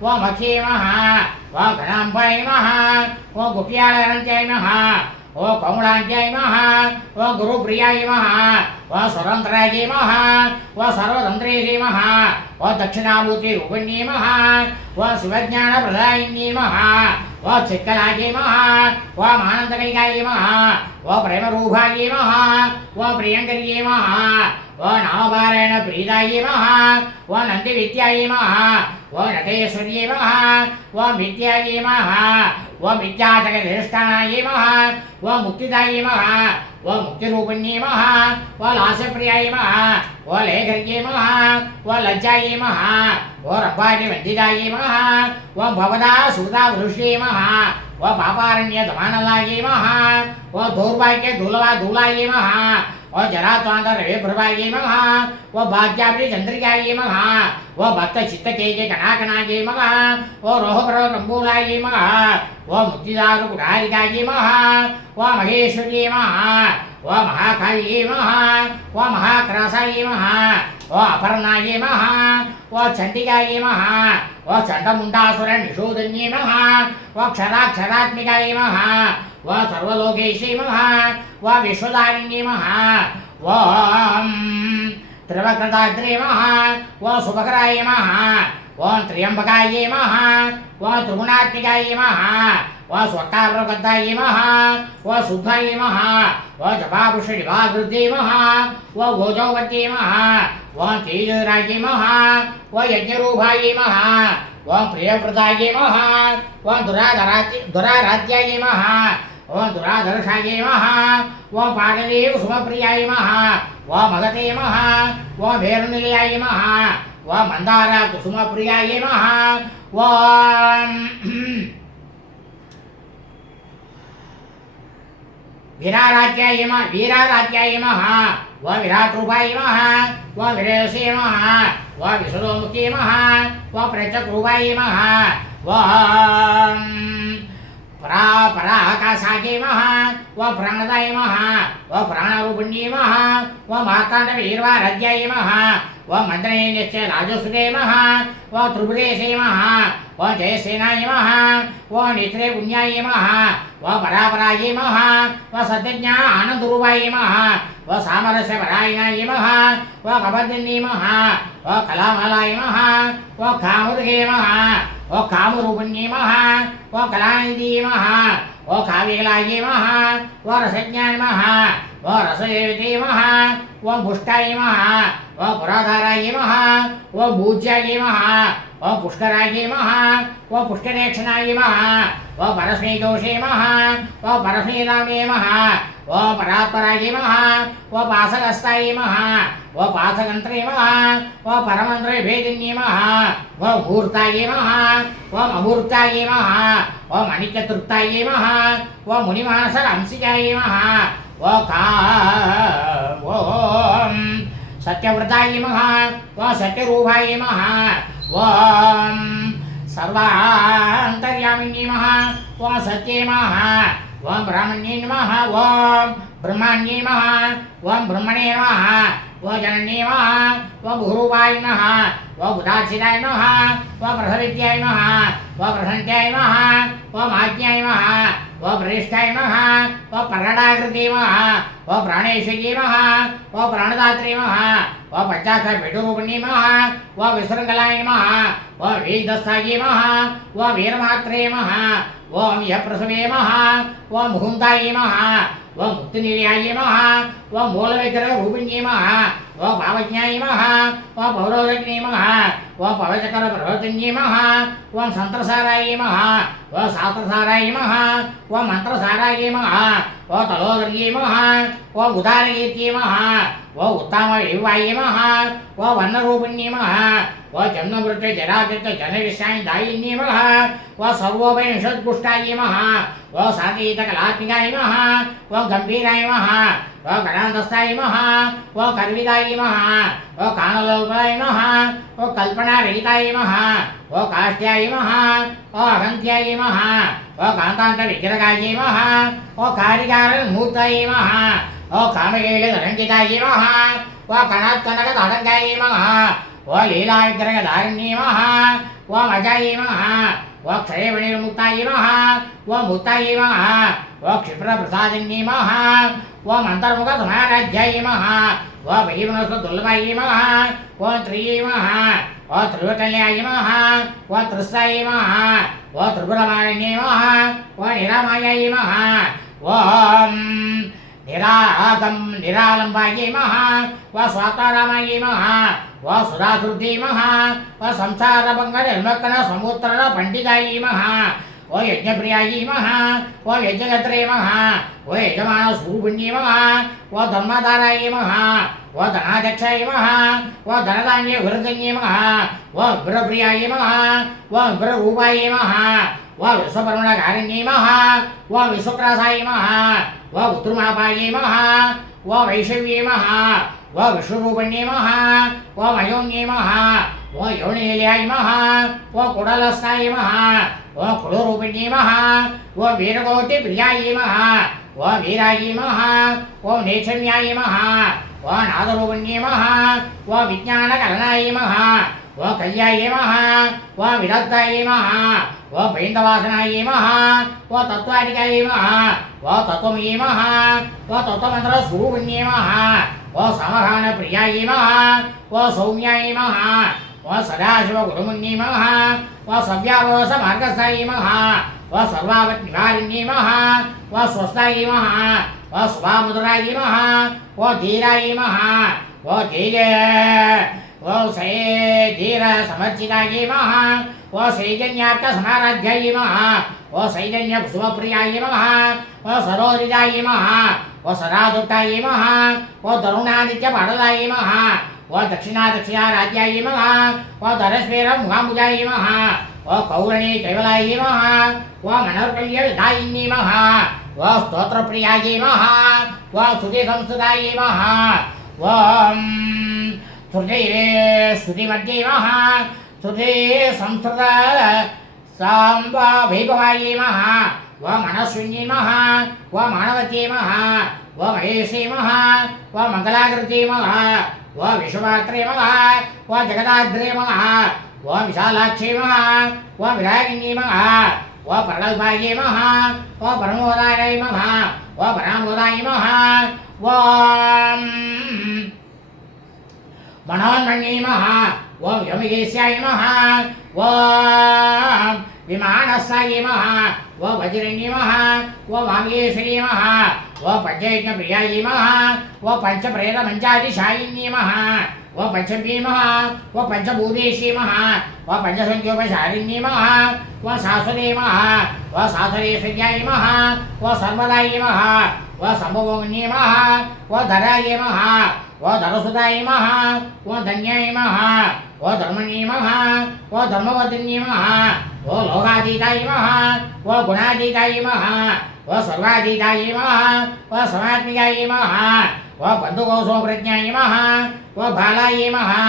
ओम मत्स्ये नमः ओम घनाम्बाय नमः ओम गुप्यालयन्त्याय नमः ओम कौमलान्त्याय नमः ओम गुरुप्रियाय नमः ओम स्वतन्त्राय नमः ओम सर्वतन्त्रेय नमः ओम दक्षिणामूर्तिरूपिण्ये नमः ओम शिवज्ञानप्रदायिन्ये नमः ओम चित्कलाय नमः ओम आनन्दकलिकाय नमः ओम प्रेमरूपाय नमः ओम प्रियङ्कर्ये नमः ओम नामपारायण प्रीताय नमः ओम नन्दिविद्याय नमः ओम नटेश्वर्ये नमः ओम विद्याय नमः ओम विद्याजगधिष्ठानाय नमः ओम मुक्तिदाय नमः ओम मुक्तिरूपिण्ये नमः ओम लास्यप्रियाय नमः ओम लेखर्ये नमः ओम लज्जाय नमः ओम रम्भादिवन्दिताय नमः ओम भवदा सुधा वृष्ये नमः ओम पापारण्यधमानलाय नमः ओम दौर्भाग्यदूलाय नमः ओम जरात्वान्तरविप्रभाय नमः ओम भाग्याभिचन्द्रिकाय नमः ओम भक्तचित्तकेय कणाकणाय नमः ओम रोहप्रकम्बूलाय नमः ओम मुक्तिदारुकुडारिकाय नमः ओम महेश्वर्ये नमः ओम महाकाल्ये नमः ओम महाक्रासाय नमः ओम अपर्णाय नमः ओम चण्डिकाय नमः ओम चण्डमुण्डासुरनिषूदन्ये नमः ओम क्षराक्षरात्मिकाय नमः ओम सर्वलोकेशे नमः ओम विश्वधारिण्ये नमः ओम त्रिवक्रताद्रे नमः ओम शुभकराय नमः ओम त्र्यम्बकाय नमः ओम त्रिगुणात्मिकाय नमः ओम स्वकाव्रबद्धाय नमः ओम शुद्धाय नमः ओम जपापुष्पनिभावृद्धे नमः ओम भोजोवत्ये नमः ओम तेजराय नमः ओम यज्ञरूपाय नमः ओम प्रियव्रताय नमः ओम दुराराध्याय नमः ओम दुराधर्षाय नमः ओम पाटलीव सुमप्रियाय नमः ओम मगते नमः ओम भेरुनिलयाय नमः ओम मंदार कुसुमप्रियाय नमः ओम वीराराध्याय नमः ओम विराटरूपाय नमः ओम वीरेशे नमः ओम विशुद्धोमुखे नमः ओम प्रत्यक्षरूपाय नमः ओम पराकाशायै नमः व प्राणदाय नमः व प्राणरूपिण्यै नमः व मार्ताण्डवीर्वाराध्याय नमः व मन्त्रेण्यस्य राजसुते नमः व त्रिपुरेशे नमः व जयसेनाय नमः व नेत्रे पुण्याय नमः व परापराय नमः व सत्यज्ञा आनन्दरूपाय नमः व सामरस्यपरायणाय नमः व कपद्दिन्ये नमः व कलामालाय नमः व कामुर्गे नमः व कामरूपिण्ये नमः व कलानिधये नमः व काव्यकलाय नमः व रसज्ञाय नमः व रसदेवते नमः व पुष्टाय नमः व पुराधाराय नमः व पूज्याय नमः व पुष्कराय नमः व पुष्करेक्षणाय नमः व परस्मैदोषे नमः व परस्मैरामे नमः व परात्पराय नमः व पासकस्ताय नमः व पासकन्त्रे नमः व परमन्त्रे भेदिन्ये नमः व मूर्ताय नमः व अमूर्ताय नमः व मणिचतुर्थाय नमः व मुनिमानसंसिकाय नमः व सत्यव्रताय नमः व सत्यरूपाय नमः व सर्वान्तर्यामिन्ये नमः व सत्ये नमः व ब्राह्मण्ये नमः व ब्रह्मण्ये नमः व ब्रह्मणे नमः व जनन्ये नमः व बहुरूपाय नमः व बुधाचिराय नमः व प्रसविद्याय नमः व प्रसन्त्याय नमः व माज्ञाय नमः व प्रेष्ठाय नमः व परडाकृते नमः व प्राणेश्वर्ये नमः व प्राणदात्रे नमः व पंचाक्षरपीठरूपिणे नमः व विसृङ्खलाय नमः व वेदस्थाय नमः व वीरमात्रे नमः व यप्रसवे नमः व मुकुन्दाय नमः व मुक्तिनिलयाय नमः व मूलविग्रहरूपिण्ये नमः व भावज्ञाय नमः व पौरोदग्ने नमः व पवचकरप्रवर्तिन्ये नमः व संत्रसाराय नमः व शास्त्रसाराय नमः व मंत्रसाराय नमः व तलोदर्ये नमः व उदारगीर्त्ये नमः व उत्तमविवाय नमः व वर्णरूपिण्ये नमः व जन्ममृत्यु जराजत जनविषाय दायिन्ये नमः व सर्वोपनिषद्पुष्टाय नमः व सातीतकलात्मिकाय नमः व गंभीराय नमः व गणान्तस्थाय नमः व कर्विदाय नमः व कानलोपाय नमः व कल्पनारहिताय नमः व काष्ट्याय नमः व अहन्त्याय नमः व कान्तान्तविग्रहाय नमः व कारिकारणमूर्ताय नमः व कामकेलितरञ्जिताय नमः व कणात्कनकताडङ्गाय नमः व लीलाविग्रहधारिण्ये नमः व मजाय नमः व क्षयमणिर्मुक्ताय नमः व मुक्ताय नमः व क्षिप्रप्रसादिन्ये नमः व मन्तर्मुखसमाराध्याय नमः व भीमनस्तुल्लभाय नमः व त्रिये नमः व त्रिवटल्याय नमः व त्रिस्साय नमः व त्रिपुरमालिन्ये नमः व निरामायाय नमः व निरालम्बाय नमः व स्वातारामाय नमः व सुधाधृते नमः व संसारभङ्गनिर्मक्कणसमुत्रण पण्डिताय नमः व यज्ञप्रियाय नमः व यज्ञगत्रे नमः व यजमानस्वरूपिण्ये नमः व धर्मधाराय नमः व धनाध्यक्षाय नमः व धनधान्यविहृतन्ये नमः व विप्रप्रियाय नमः व विप्ररूपाय नमः व विश्वपर्वणकारिण्ये नमः व विश्वक्रासाय नमः व उत्तमापाय नमः व वैशव्ये नमः व विष्णुरूपिण्ये नमः व मयोन्ये नमः व योनिनिलयाय नमः व कुडलस्थाय नमः व कुडरूपिण्ये नमः व वीरकोटिप्रियाय नमः व वीराय नमः व नेक्षम्याय नमः व नादरूपिण्ये नमः व विज्ञानकलनाय नमः व कल्याय नमः व विदग्धाय नमः व पैन्दवासनाय नमः व तत्त्वादिकाय नमः व तत्त्वमये नमः व तत्त्वमन्त्रस्वरूपिण्ये नमः व समहानप्रियाय नमः व सौम्याय नमः व सदाशिवगुरुमुन्ये नमः व सव्यावसमार्गस्थाय नमः व सर्वावनिवारिण्ये नमः व स्वस्थाय नमः व शुभामुद्राय नमः व धीराय नमः व धीरसमर्चिताय नमः व चैतन्यार्थसमाराध्याय नमः व चैतन्यकुसुमप्रियाय नमः व सरोरिदाय नमः व सदादुत्ताय नमः व तरुणादित्यपाडलाय नमः व दक्षिणाराध्याय नमः व धरस्फेरमुखाम्बुजाय नमः व कौरणे कैवलाय नमः व मनोर्कल्यदायिन्ये नमः व स्तोत्रप्रियाय नमः व स्तुतिसंस्कृताय नमः व स्तुतिमध्ये नमः स्तुति संस्कृत सांब वैभवाय नमः व मनस्विनी महा व मानवती महा व महेशी महा व मंगलाकृति महा व विश्वमात्रे महा व जगदाद्रे महा व विशालाक्षी महा व विरागिनी महा व प्रगल्भायै महा व परमोदायै महा व परामोदायै महा व मनोन्मण्यै महा व यमयेस्याय महा व विमानस्याय महा व वज्रण्यै महा व वागेश्वर्यै महा व पंचयज्ञप्रियायै महा व पंचप्रेतमञ्चादिशायिन्यै महा व पंचमी महा व पंचभूतेशी महा व पंचसंख्योपशारिण्यै महा व शाश्वते महा व शाश्वतेश्वर्याय महा व सर्वदायै महा व संभवोन्यै महा व धरायै महा व धरसुतायै महा व धन्यायै महा व धर्मण्यै महा व धर्मवतिन्यै महा व लोकातीतायै महा व गुणातीतायै महा व सर्वातीतायै महा व समात्मिकायै महा व बन्धुकोशो प्रज्ञायै महा व बालायै महा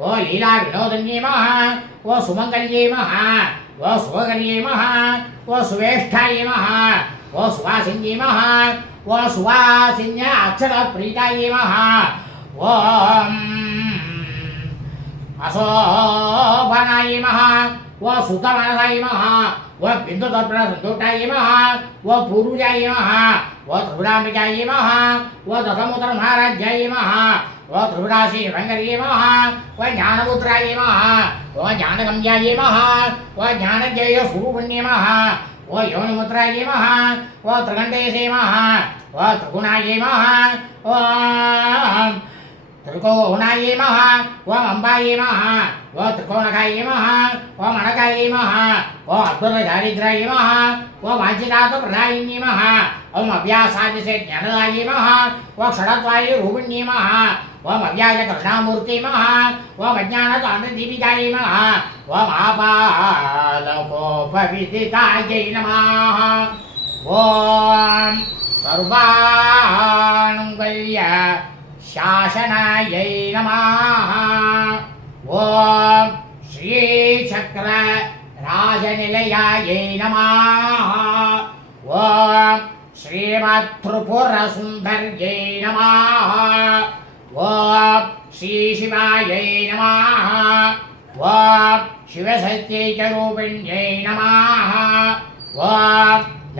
व लीला विनोदन्यै महा व सुमङ्गल्यै महा व सुभगर्यै महा व सुवेष्ठायै महा व सुवासिन्यै महा व सुवासिन्या अक्षरप्रीतायै महा व अशोभनायै महा व सुतमनसायै महा व बिन्दुतत्प्रसन्तुष्टायै महा व पूर्वजायै महा व त्रिपुराम्बिकायै महा व दशमुत्रमहाराज्यायै महा व त्रिपुराश्रीरङ्गर्यै महा व ज्ञानपुत्रायै महा व ज्ञानगम्यायै महा व ज्ञानजयस्वरूपिण्यै महा व योनिमुद्रायै महा व त्रिगण्डेशे महा व त्रिगुणायै महा व त्रिकोणायै महा व अम्बायै महा व त्रिकोणकायै महा व मणकायै महा व अद्भुतचारिद्रायै महा व वाञ्छितार्थप्रदायिन्यै महा ओम अभ्यासादिसे ज्ञानदायै महा व क्षणत्वायै रूपिण्यै महा व अव्याजकरुणामूर्त्यै महा व अज्ञानताण्डदीपिकायै महा व महापालकोपविदितायै नमः ॐ सर्वानुकल्य शासनायै नमः ॐ श्रीचक्र राजनिलयायै नमः ॐ श्रीमत्त्रिपुरसुन्दर्यै नमः ॐ श्रीशिवायै नमः ॐ शिवसत्यैकरूपिण्यै नमः ॐ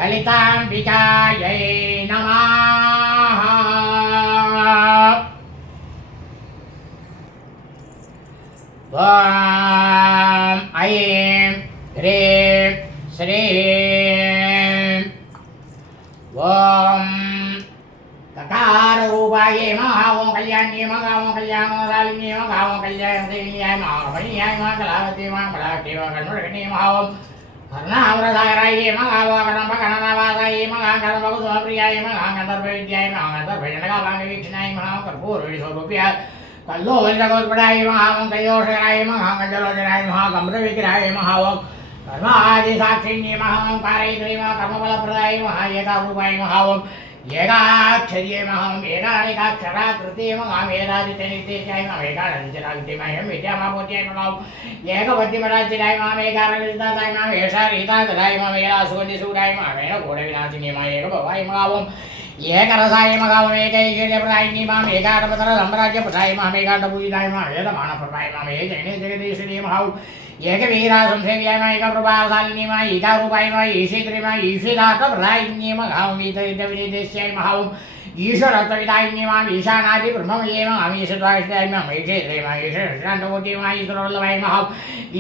ललिताम्बिकायै नमः ॐ ऐं ह्रीं श्रीं ॐ ककाररूपायै नमः ॐ कल्याण्यै नमः ॐ कल्याणरालिन्यै नमः ॐ कल्याणदेव्याय नमः कमनीयाय नमः कलावती नमः कलावती नमः कन्नडकन्यै नमः ॐ कर्णावरधारायै नमः ॐ कदम्बकर्णवासायै नमः कदम्बकुसुमप्रियाय नमः गन्धर्वविद्याय नमः गन्धर्वजनकाभागवीक्षणाय नमः कर्पूरविस्वरूप्याय कल्लोलजगोत्पदाय नमः ॐ कयोषराय नमः कञ्जलोचनाय नमः कम्रविग्रहाय नमः ॐ कर्मादिसाक्षिण्यै नमः ॐ कारयित्र्यै नमः कर्मफलप्रदाय नमः एकारूपाय नमः ॐ एकाक्षर्यै नमः ॐ एकानिकाक्षराकृत्यै नमः वेदादित्यनिर्देशाय नमः एकादशराकृतिमय विद्यामापूज्याय नमः एकपद्यमराचिराय नमः एकारविदाताय नमः एषारीतातराय नमः एलासुगन्धिसूराय नमः वेणकोडविनाशिनी नमः एकभवाय नमः ॐ एकरसाय नमः ॐ एकैकर्यप्रदायिनी नमः एकादपतरसम्राज्यप्रदाय नमः एकादपूजिताय नमः वेदमानप्रदाय नमः एकजगदीश्वरी नमः एकवीरासंसेव्याय नमः एकप्रभाशालिनी नमः एकारूपाय नमः ईशित्री नमः ईशितार्थप्रदायिनी नमः ईतविदेश्याय नमः ईश्वरत्वविदायिनी नमः ईशानादिब्रह्ममये नमः ईश्वराष्टाय नमः ईशेत्रे नमः ईश्वरशान्तमूर्ति नमः ईश्वरवल्लभाय नमः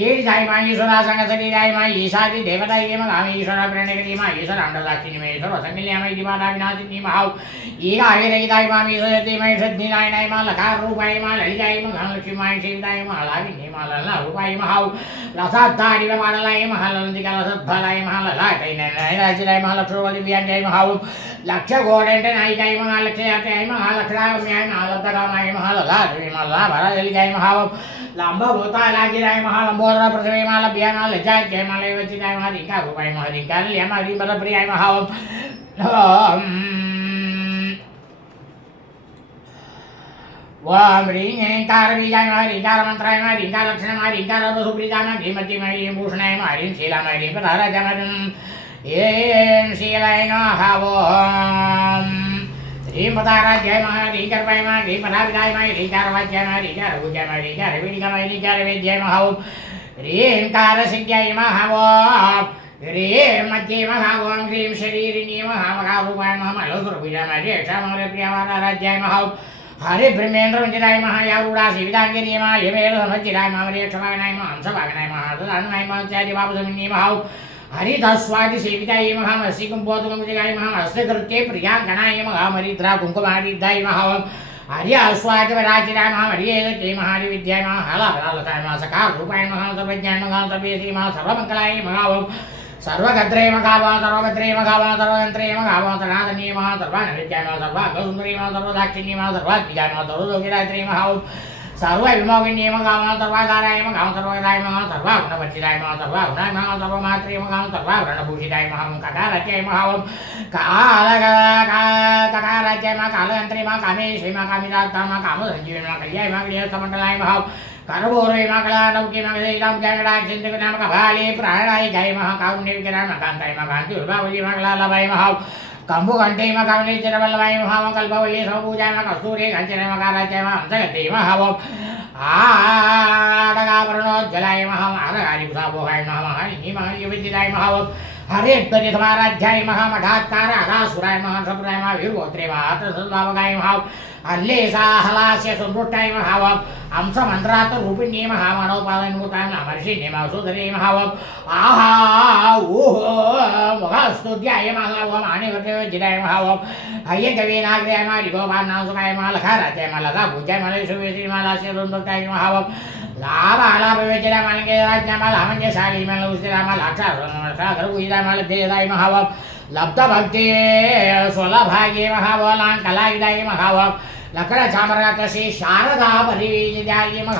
ईशाय नमः ईश्वरासङ्गशरीराय नमः ईशादिदेवताय नमः ईश्वरप्रणयकरी नमः ईश्वराण्डदाक्षिणी नमः ईश्वरसङ्गल्याय नमः दिवादाविनाशिनी नमः ईगाहिरहिताय नमः ईश्वरते नमः ईश्वरज्ञानाय नमः लकाररूपाय नमः ललिताय नमः लक्ष्मीमाय शिवदाय नमः लाविन्ये नमः ललारूपाय नमः लसाद्धारिवमानलाय नमः ललन्तिकालसद्फलाय नमः ललाटै नयनाचिराय नमः लक्ष्मणवल्लभ्याय नमः लक्षगोडेण्टनायिकाय नमः लक्षयात्याय नमः लक्षरागम्याय नमः लब्धकामाय नमः ललाटवे नमः ललाभरजलिकाय नमः लम्बभूतालागिराय नमः लम्बोदरप्रसवे नमः लभ्याय नमः लज्जात्याय नमः लैवचिताय नमः रीकारूपाय नमः रीकालयाय नमः रीमलप्रियाय नमः ॐ ह्रीं ऐङ्कारबीजाय नमः ह्रीङ्कारमन्त्राय नमः ह्रीङ्कारलक्षणाय नमः ह्रीङ्कारसुप्रीताय नमः ह्रीमतीमय ह्रीं भूषणाय नमः ह्रीं शीलामय ह्रीं प्रधाराजाय नमः ऐं शीलाय नमः ॐ ह्रीं पदाराध्याय मः ह्रीं कर्पाय मः ह्रीं पदाविदाय मः ह्रीं कारवाच्याय मः ह्रीं कारभूजाय मः ह्रीं कारवेदिकाय मः ह्रीं कारवेद्याय मः ॐ ह्रीं कारसिद्ध्याय मः ॐ ह्रीं मध्ये मः ॐ ह्रीं शरीरिणी मः महारूपाय मः मलसुरभुजाय मः ज्येष्ठाय मः प्रियमाराध्याय मः हरे ब्रह्मेन्द्र वंदिताय मः यारूढा सेविताङ्गिनी मः यमेव समज्जिताय मः मर्यक्षमागनाय मः हंसभागनाय मः तदानुनाय मः चार्यबाबुसमिन्नी मः हरितस्वादि सेविताय मः मत्स्यकुम्भोतकुम्भजिगाय मः हस्तकृत्ये प्रियाङ्गणाय मः मरिद्रा कुङ्कुमादिद्धाय मः हर्यास्वादिवराजिताय मः हरियेदते मः हरिविद्याय मः हलाभलालताय मः सकाररूपाय मः सर्वज्ञाय मः सर्वेश्री मः सर्वमङ्गलाय मः सर्वगद्रे मघाव सर्वभद्रे मघाव सर्वयन्त्रे मघाव सर्वादनीय मः सर्वानविद्याय मः सर्वाङ्गसुन्दरी मः सर्वदाक्षिण्ये मः सर्वात्मिकाय मः सर्वलोकिरात्रे मः सर्वविमोगिन्ये मघाव सर्वाधाराय मघाव सर्वदाय मः सर्वागुणवर्जिताय मः सर्वागुणाय मः सर्वमात्रे मघाव सर्वाभरणभूषिताय मः ककाराज्याय मः ककाराज्याय मः कालयन्त्रे मः कामेश्वरी मः कामिदात्ता मः कामसञ्जीवी मः कल्याय मः क्रियसमण्डलाय मः करभोरे मकलानौके मगधैलां जयगडाक्षिन्दनाम कभाले प्राणाय जय मः कारुण्यविकराय मः कान्ताय मः कान्ति विभावली मकलालभाय मः कंभुकण्ठे मः कमलेश्वरवल्लभाय मः कल्पवल्ली समपूजाय मः कस्तूरे काञ्चने मः काराज्याय मः हंसगते मः आडगाभरणोज्ज्वलाय मः आदगारिभूषाभोगाय मः महालिनी महालिविदिताय मः हरेत्वरितमाराध्याय मः मठात्कार अरासुराय मः सपुराय मः वीरगोत्रे मः आत्रसद्भावगाय मः अल्लेसा हलास्य सुन्दुष्टाय मः अंशमन्त्रात् रूपिण्ये मः मनोपादनभूताय मः महर्षिण्ये मः सुधरे मः आहा ऊहो मुखस्तुत्याय मः माणिवर्तयोजिताय मः अय्यकवीनाग्र्याय मः रिगोपान्नांसुकाय मः लखाराध्याय मः लताभूजाय मः सुवेश्री मः लास्य सुन्दुष्टाय मः लाभालाभविवेचनाय मः लङ्केराज्ञाय मः लामन्यशाली मः लौस्तिराय मः लाक्षाधरभूजिताय मः लब्धेदाय मः लब्धभक्ते स्वलभागे मः लाङ्कलायुधाय मः लकड़चामरश्री शारदा परिविजयाय मः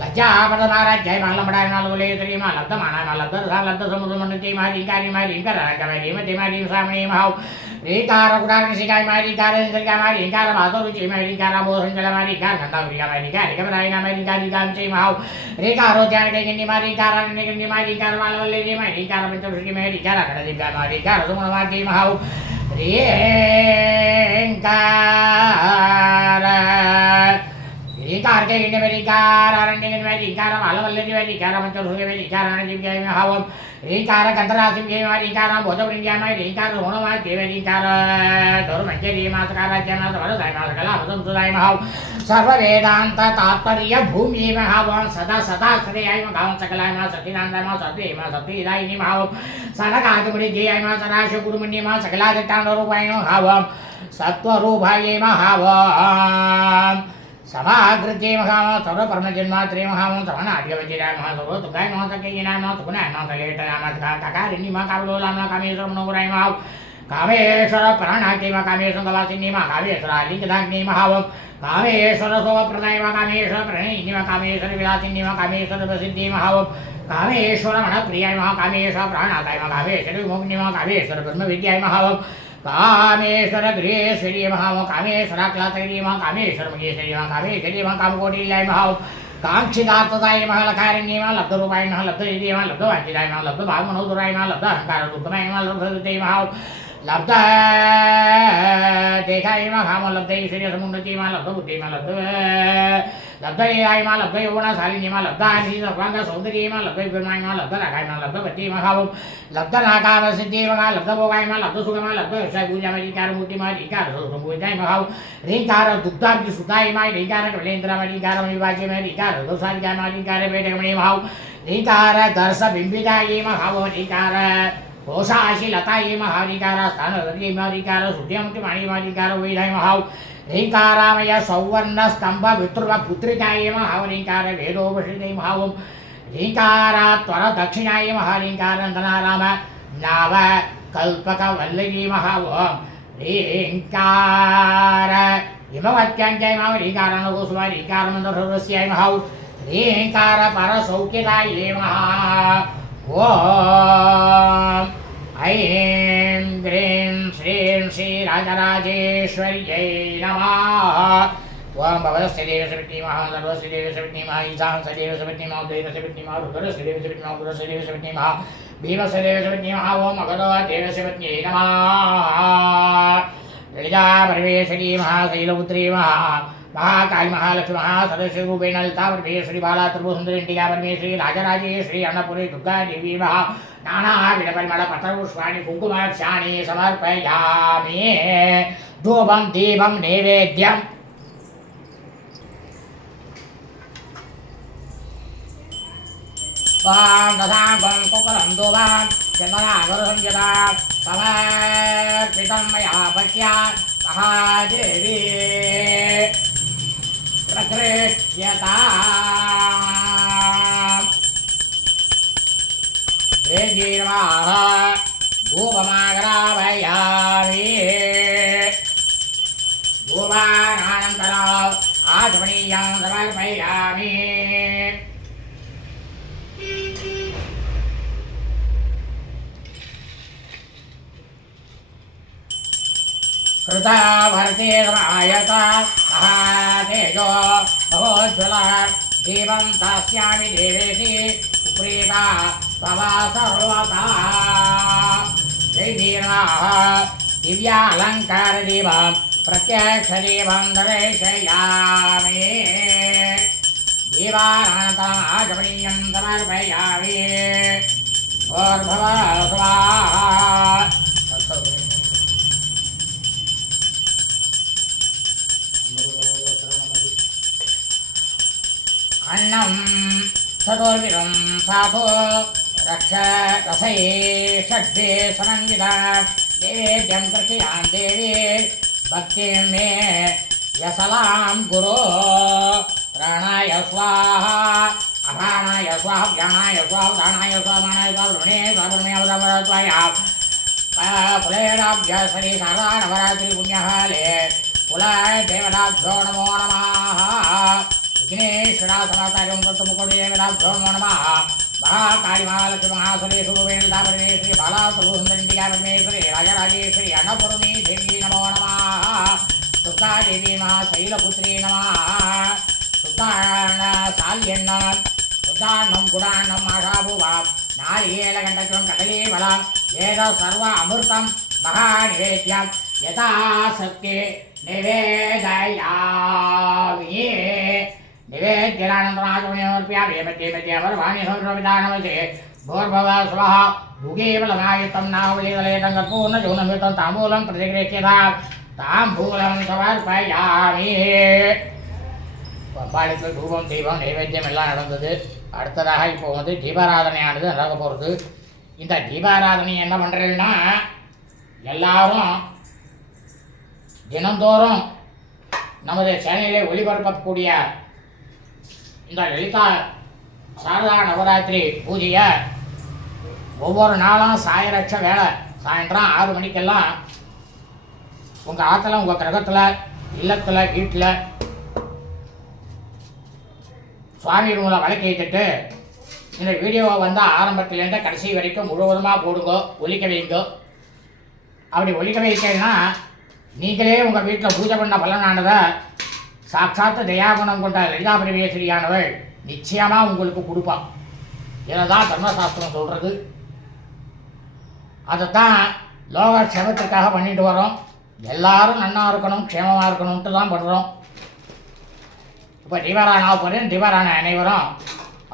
लज्जापदमाराध्याय मः लम्बडाय मः लोलेतरी मः लब्धमानाय मः लब्धरसा लब्धसमुद्रमण्डिते मः रीकारि मः रीङ्कराजमय रीमते मः रींसामणे मः रीकारकुडाग्निशिखाय मः रीकारनिसर्गाय मः रीकारभातोरुचि मः रीकाराम्बोधञ्जल मः रीकारघण्टावृया मः रीकारिकपराय मः रीकारिकांचै मः रीकारोद्यानकैकन्नि मः रीकारण्यकन्नि मः रीकारमालवल्लरी मः रीकारपञ्चवृषि मः रीकारगणदिव्या मः रीकारसुमनवाक्यै मः रीकार रीकार के गिने में रीकार अरण्य में रीकार मालवल्लरी में रीकार पंचवृषि में रीकार अणजिव्याय में हवम रीकार गंधरासिं के में रीकार बोधवृंग्याय में रीकार रोणमाय के में रीकार धर्मज्ञरी मातकाराज्य में सर्वदाय मातकला संसुदाय में हव सर्व वेदांत तात्पर्य भूमि में हव सदा सदा श्रेयाय में गावं सकलाय में सतीनांदाय में सतीदायिनी में हव सनकादिमुनि जयाय में सदाशिव गुरुमुनि में सकलादिष्टान रूपाय में हव सत्वरूपाय में हव समाकृत्ये मः सर्वपरमजन्मात्रे मः श्रवणाढ्यवज्राय मः सर्वतुकाय मः सकेयनाय मः सुकुनाय मः कलेटनाय मः ककारिणी मः कामलोलाय मः कामेश्वर मनोहराय मः कामेश्वर प्राणाग्नि मः कामेश्वर गवासिनी मः कामेश्वर लिङ्गधाग्नि मः कामेश्वर सोमप्रदाय मः कामेश्वर प्रणयिनी मः कामेश्वर विलासिनी मः कामेश्वर प्रसिद्धि मः कामेश्वर मनप्रियाय मः कामेश्वर प्राणादाय मः कामेश्वर विमोहिनी मः कामेश्वर ब्रह्मविद्याय मः कामेश्वर गृहेश्वरी मः कामेश्वराक्लातगिरी मः कामेश्वर मगेश्वरी मः कामेश्वरी मः कामकोटिलाय मः कांक्षितार्थदाय मः लखारिण्ये मः लब्धरूपाय मः लब्धनिधिये मः लब्धवाञ्छिताय मः लब्धभागमनोदराय मः लब्धाहङ्कारदुःखमाय मः लब्धहृदये मः लब्धदेहाय मः लब्धैश्वर्यसमुन्नति मः लब्धबुद्धि मः लब्धलीलाय मः लब्धयौवनशालिनी मः लब्धानि सर्वाङ्गसौन्दर्ये मः लब्धविभ्रमाय मः लब्धरागाय मः लब्धवती मः लब्धनाकारसिद्धे मः लब्धभोगाय मः लब्धसुखमः लब्धविषयपूजा मः रीकारमूर्ति मः रीकारसंपूजाय मः रीकारदुग्धाब्धिसुताय मः रीकारकमलेन्द्र मः रीकारमणिभाग्य मः रीकारदोषादिकाय मः रीकारवेटकमणे मः रीकारदर्शबिम्बिताय मः रीकार कोशाशिलताय मः रीकारस्थानहृदये मः रीकारशुद्ध्यमुक्तिमाणि मः रीकारवैधाय मः रीकारामय सौवर्णस्तम्भवितृवपुत्रिकाय मः रीकारवेदोपश्रिताय मः रीकारात्वरदक्षिणाय मः रीकारनन्दनाराम नावकल्पकवल्लरी मः रीकार हिमवत्याङ्क्याय मः रीकारणकुसुम रीकारमन्दसर्वस्याय मः रीकारपरसौख्यदाय मः ॐ ऐं ह्रीं श्रीं श्रीराजराजेश्वर्यै नमः ओम भवस्य देवस्य विद्मः सर्वस्य देवस्य विद्मः ईशानस्य देवस्य विद्मः उदयस्य विद्मः रुद्रस्य देवस्य विद्मः उग्रस्य देवस्य विद्मः भीमस्य देवस्य विद्मः ओम मगधो देवस्य विद्महे नमः ललिता परमेश्वरी महाशैलपुत्री महाकाली महालक्ष्मी महासरस्वती रूपेण ललिता परमेश्वरी बाला त्रिपुरसुंदरी इंडिका परमेश्वरी राजराजेश्वरी अन्नपूर्णी दुर्गा देवी नाना विधपरिमल पत्रपुष्पाणि कुङ्कुमाक्षाणि समर्पयामि धूपं दीपं नैवेद्यम् दशाङ्गं कुकुलं धूपं चन्दनागरसंयुता समर्पितं मया पश्या महादेवी प्रकृत्यता देवीर्वाः धूपमाग्रापयामि धूपानानन्तरम् आचमनीयं समर्पयामि कृता भरते समायत महातेजो महोज्ज्वला दीपं दास्यामि देवेशि सुप्रीता तवा सर्वथा जयवीराः दिव्यालङ्कारदीपं प्रत्यक्षदीपं दर्शयामि दीपानान्तरम् आचमनीयं समर्पयामि भूर्भुवः स्वाहा अन्नं चतुर्विधं साधु रक्ष रसै षड्भे समन्विता देवेद्यं तृतीयां देवी भक्तिं मे यसलां गुरो प्राणाय स्वाहा अपानाय स्वाहा व्यानाय स्वाहा दानाय स्वाहा मानाय स्वाहा वृणे स्वाहा अवधमरत्वाया फुलेनाभ्यसरि शारदा नवरात्रि पुण्यकाले कुलाय देवताभ्यो नमो नमः विघ्नेश्वरा समाचार्यं कर्तुमुखदेवताभ्यो नमो नमः महाकाली महालक्ष्मी महासुरेषु वेणुधा परमेश्वरी बाला त्रिपुरसुंदरी परमेश्वरी राजराजेश्वरी अन्नपूर्णी देवी नमो नमः दुर्गा देवी महाशैलपुत्री नमः सुदानशाल्यन्नं सुदान्नं गुडान्नं आशाभुवा नारिकेलगण्डकं कदलीफलं एतत् सर्व अमृतं महानिवेद्यं यथाशक्ति निवेदयामि निवेद्यानन्तराचमनीयमर्पयामि मध्ये मध्ये अवर्वाणि संस्कृतविधानमसे भूर्भुवः स्वः भुगेवलमायुतं नावलीतलेतं कर्पूर्णजौनमितं ताम्बूलं प्रतिगृह्यतां ताम्बूलं समर्पयामि பம்பாளுக்கு தூபம் தீபம் நைவேத்தியம் எல்லாம் நடந்தது. அடுத்ததாக இப்போ வந்து தீபாராதனையானது நடக்க போகிறது. இந்த தீபாராதனை என்ன பண்ணுறேன்னா எல்லாரும் தினந்தோறும் நமது சேனலில் ஒளிபரப்பக்கூடிய இந்த லலிதா சாரதா நவராத்திரி பூஜையை ஒவ்வொரு நாளும் சாயரட்ச வேலை சாயந்தரம் 6 மணிக்கெல்லாம் உங்கள் ஆற்றுல உங்கள் கிரகத்தில் இல்லத்தில் வீட்டில் சுவாமி ரூமில் விளக்கேற்றிட்டு இந்த வீடியோவை வந்து ஆரம்பத்துலேருந்து கடைசி வரைக்கும் முழுவதுமாக போடுங்க, ஒலிக்க வைங்க. அப்படி ஒலிக்க வைக்கலைன்னா நீங்களே உங்கள் வீட்டில் பூஜை பண்ண பலனானதை சாட்சாத்து தயாகுணம் கொண்ட லலிதா பரமேஸ்வரியானவள் நிச்சயமாக உங்களுக்கு கொடுப்பான். இதை தான் தர்மசாஸ்திரம் சொல்கிறது. அதைத்தான் லோக க்ஷேமத்திற்காக பண்ணிட்டு வரோம். எல்லாரும் நன்னா இருக்கணும், க்ஷேமமாக இருக்கணும்ட்டு தான் பண்ணுறோம். இப்போ தீபாராயணம் போகிறேன். தீபாராயணம் அனைவரும்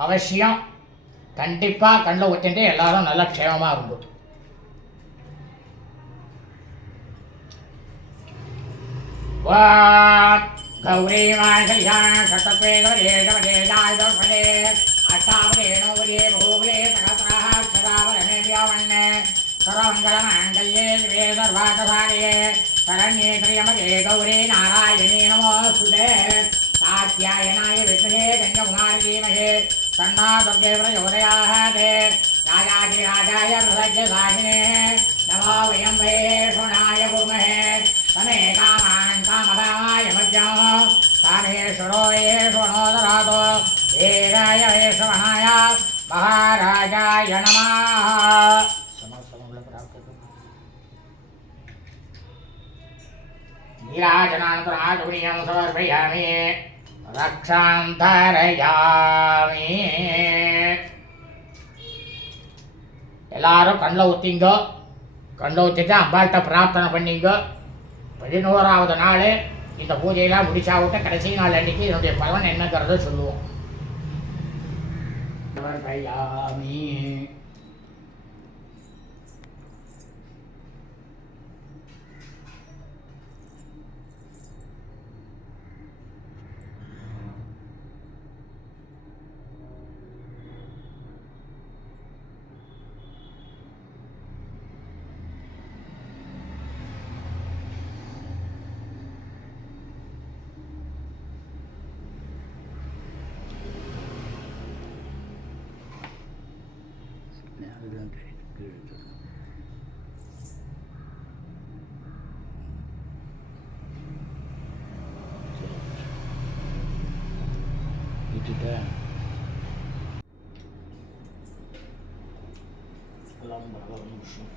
அவசியம் கண்டிப்பாக கண்ணில் ஊற்றிட்டு எல்லாரும் நல்லா க்ஷேமமாக இருக்கும். गौरी शतत्वेदे अष्टावदे नवदे बहुबले सहस्राः क्षरावरणे व्यावण्णे सर्वमङ्गलमाङ्गल्ये शिवे सर्वार्थसाधके शरण्ये त्र्यम्बके गौरी नारायणी नमोऽस्तुते कात्यायनाय विद्महे कन्याकुमारी धीमहि तन्नो दुर्गे प्रचोदयात् राजाधिराजाय प्रसज्यसाहिने नमो वयं वैष्णवाय कुर्महे तमे कामान् कामकामाय मध्यं कामेश्वरो येष्वणो ददातु वीराय वैष्णवाय महाराजाय नमः. नीराजनानन्तराजपुनीयं समर्पयामि रक्षां धारयामि எல்லாரும் கண்ணில் ஊற்றிங்கோ. கண்ணில் ஊற்றிட்டு அம்பாள்கிட்ட பிரார்த்தனை பண்ணிங்கோ. 11வது நாள் இந்த பூஜையெல்லாம் முடிச்சா விட்டு கடைசி நாள் அன்றைக்கி இதனுடைய பலன் என்னங்கிறத சொல்லுவோம். சமர்ப்பயாமி. அதுதான் தெரியுது கீழே விட்டுட்டேன். எல்லாம் பகவான் விஷயம்.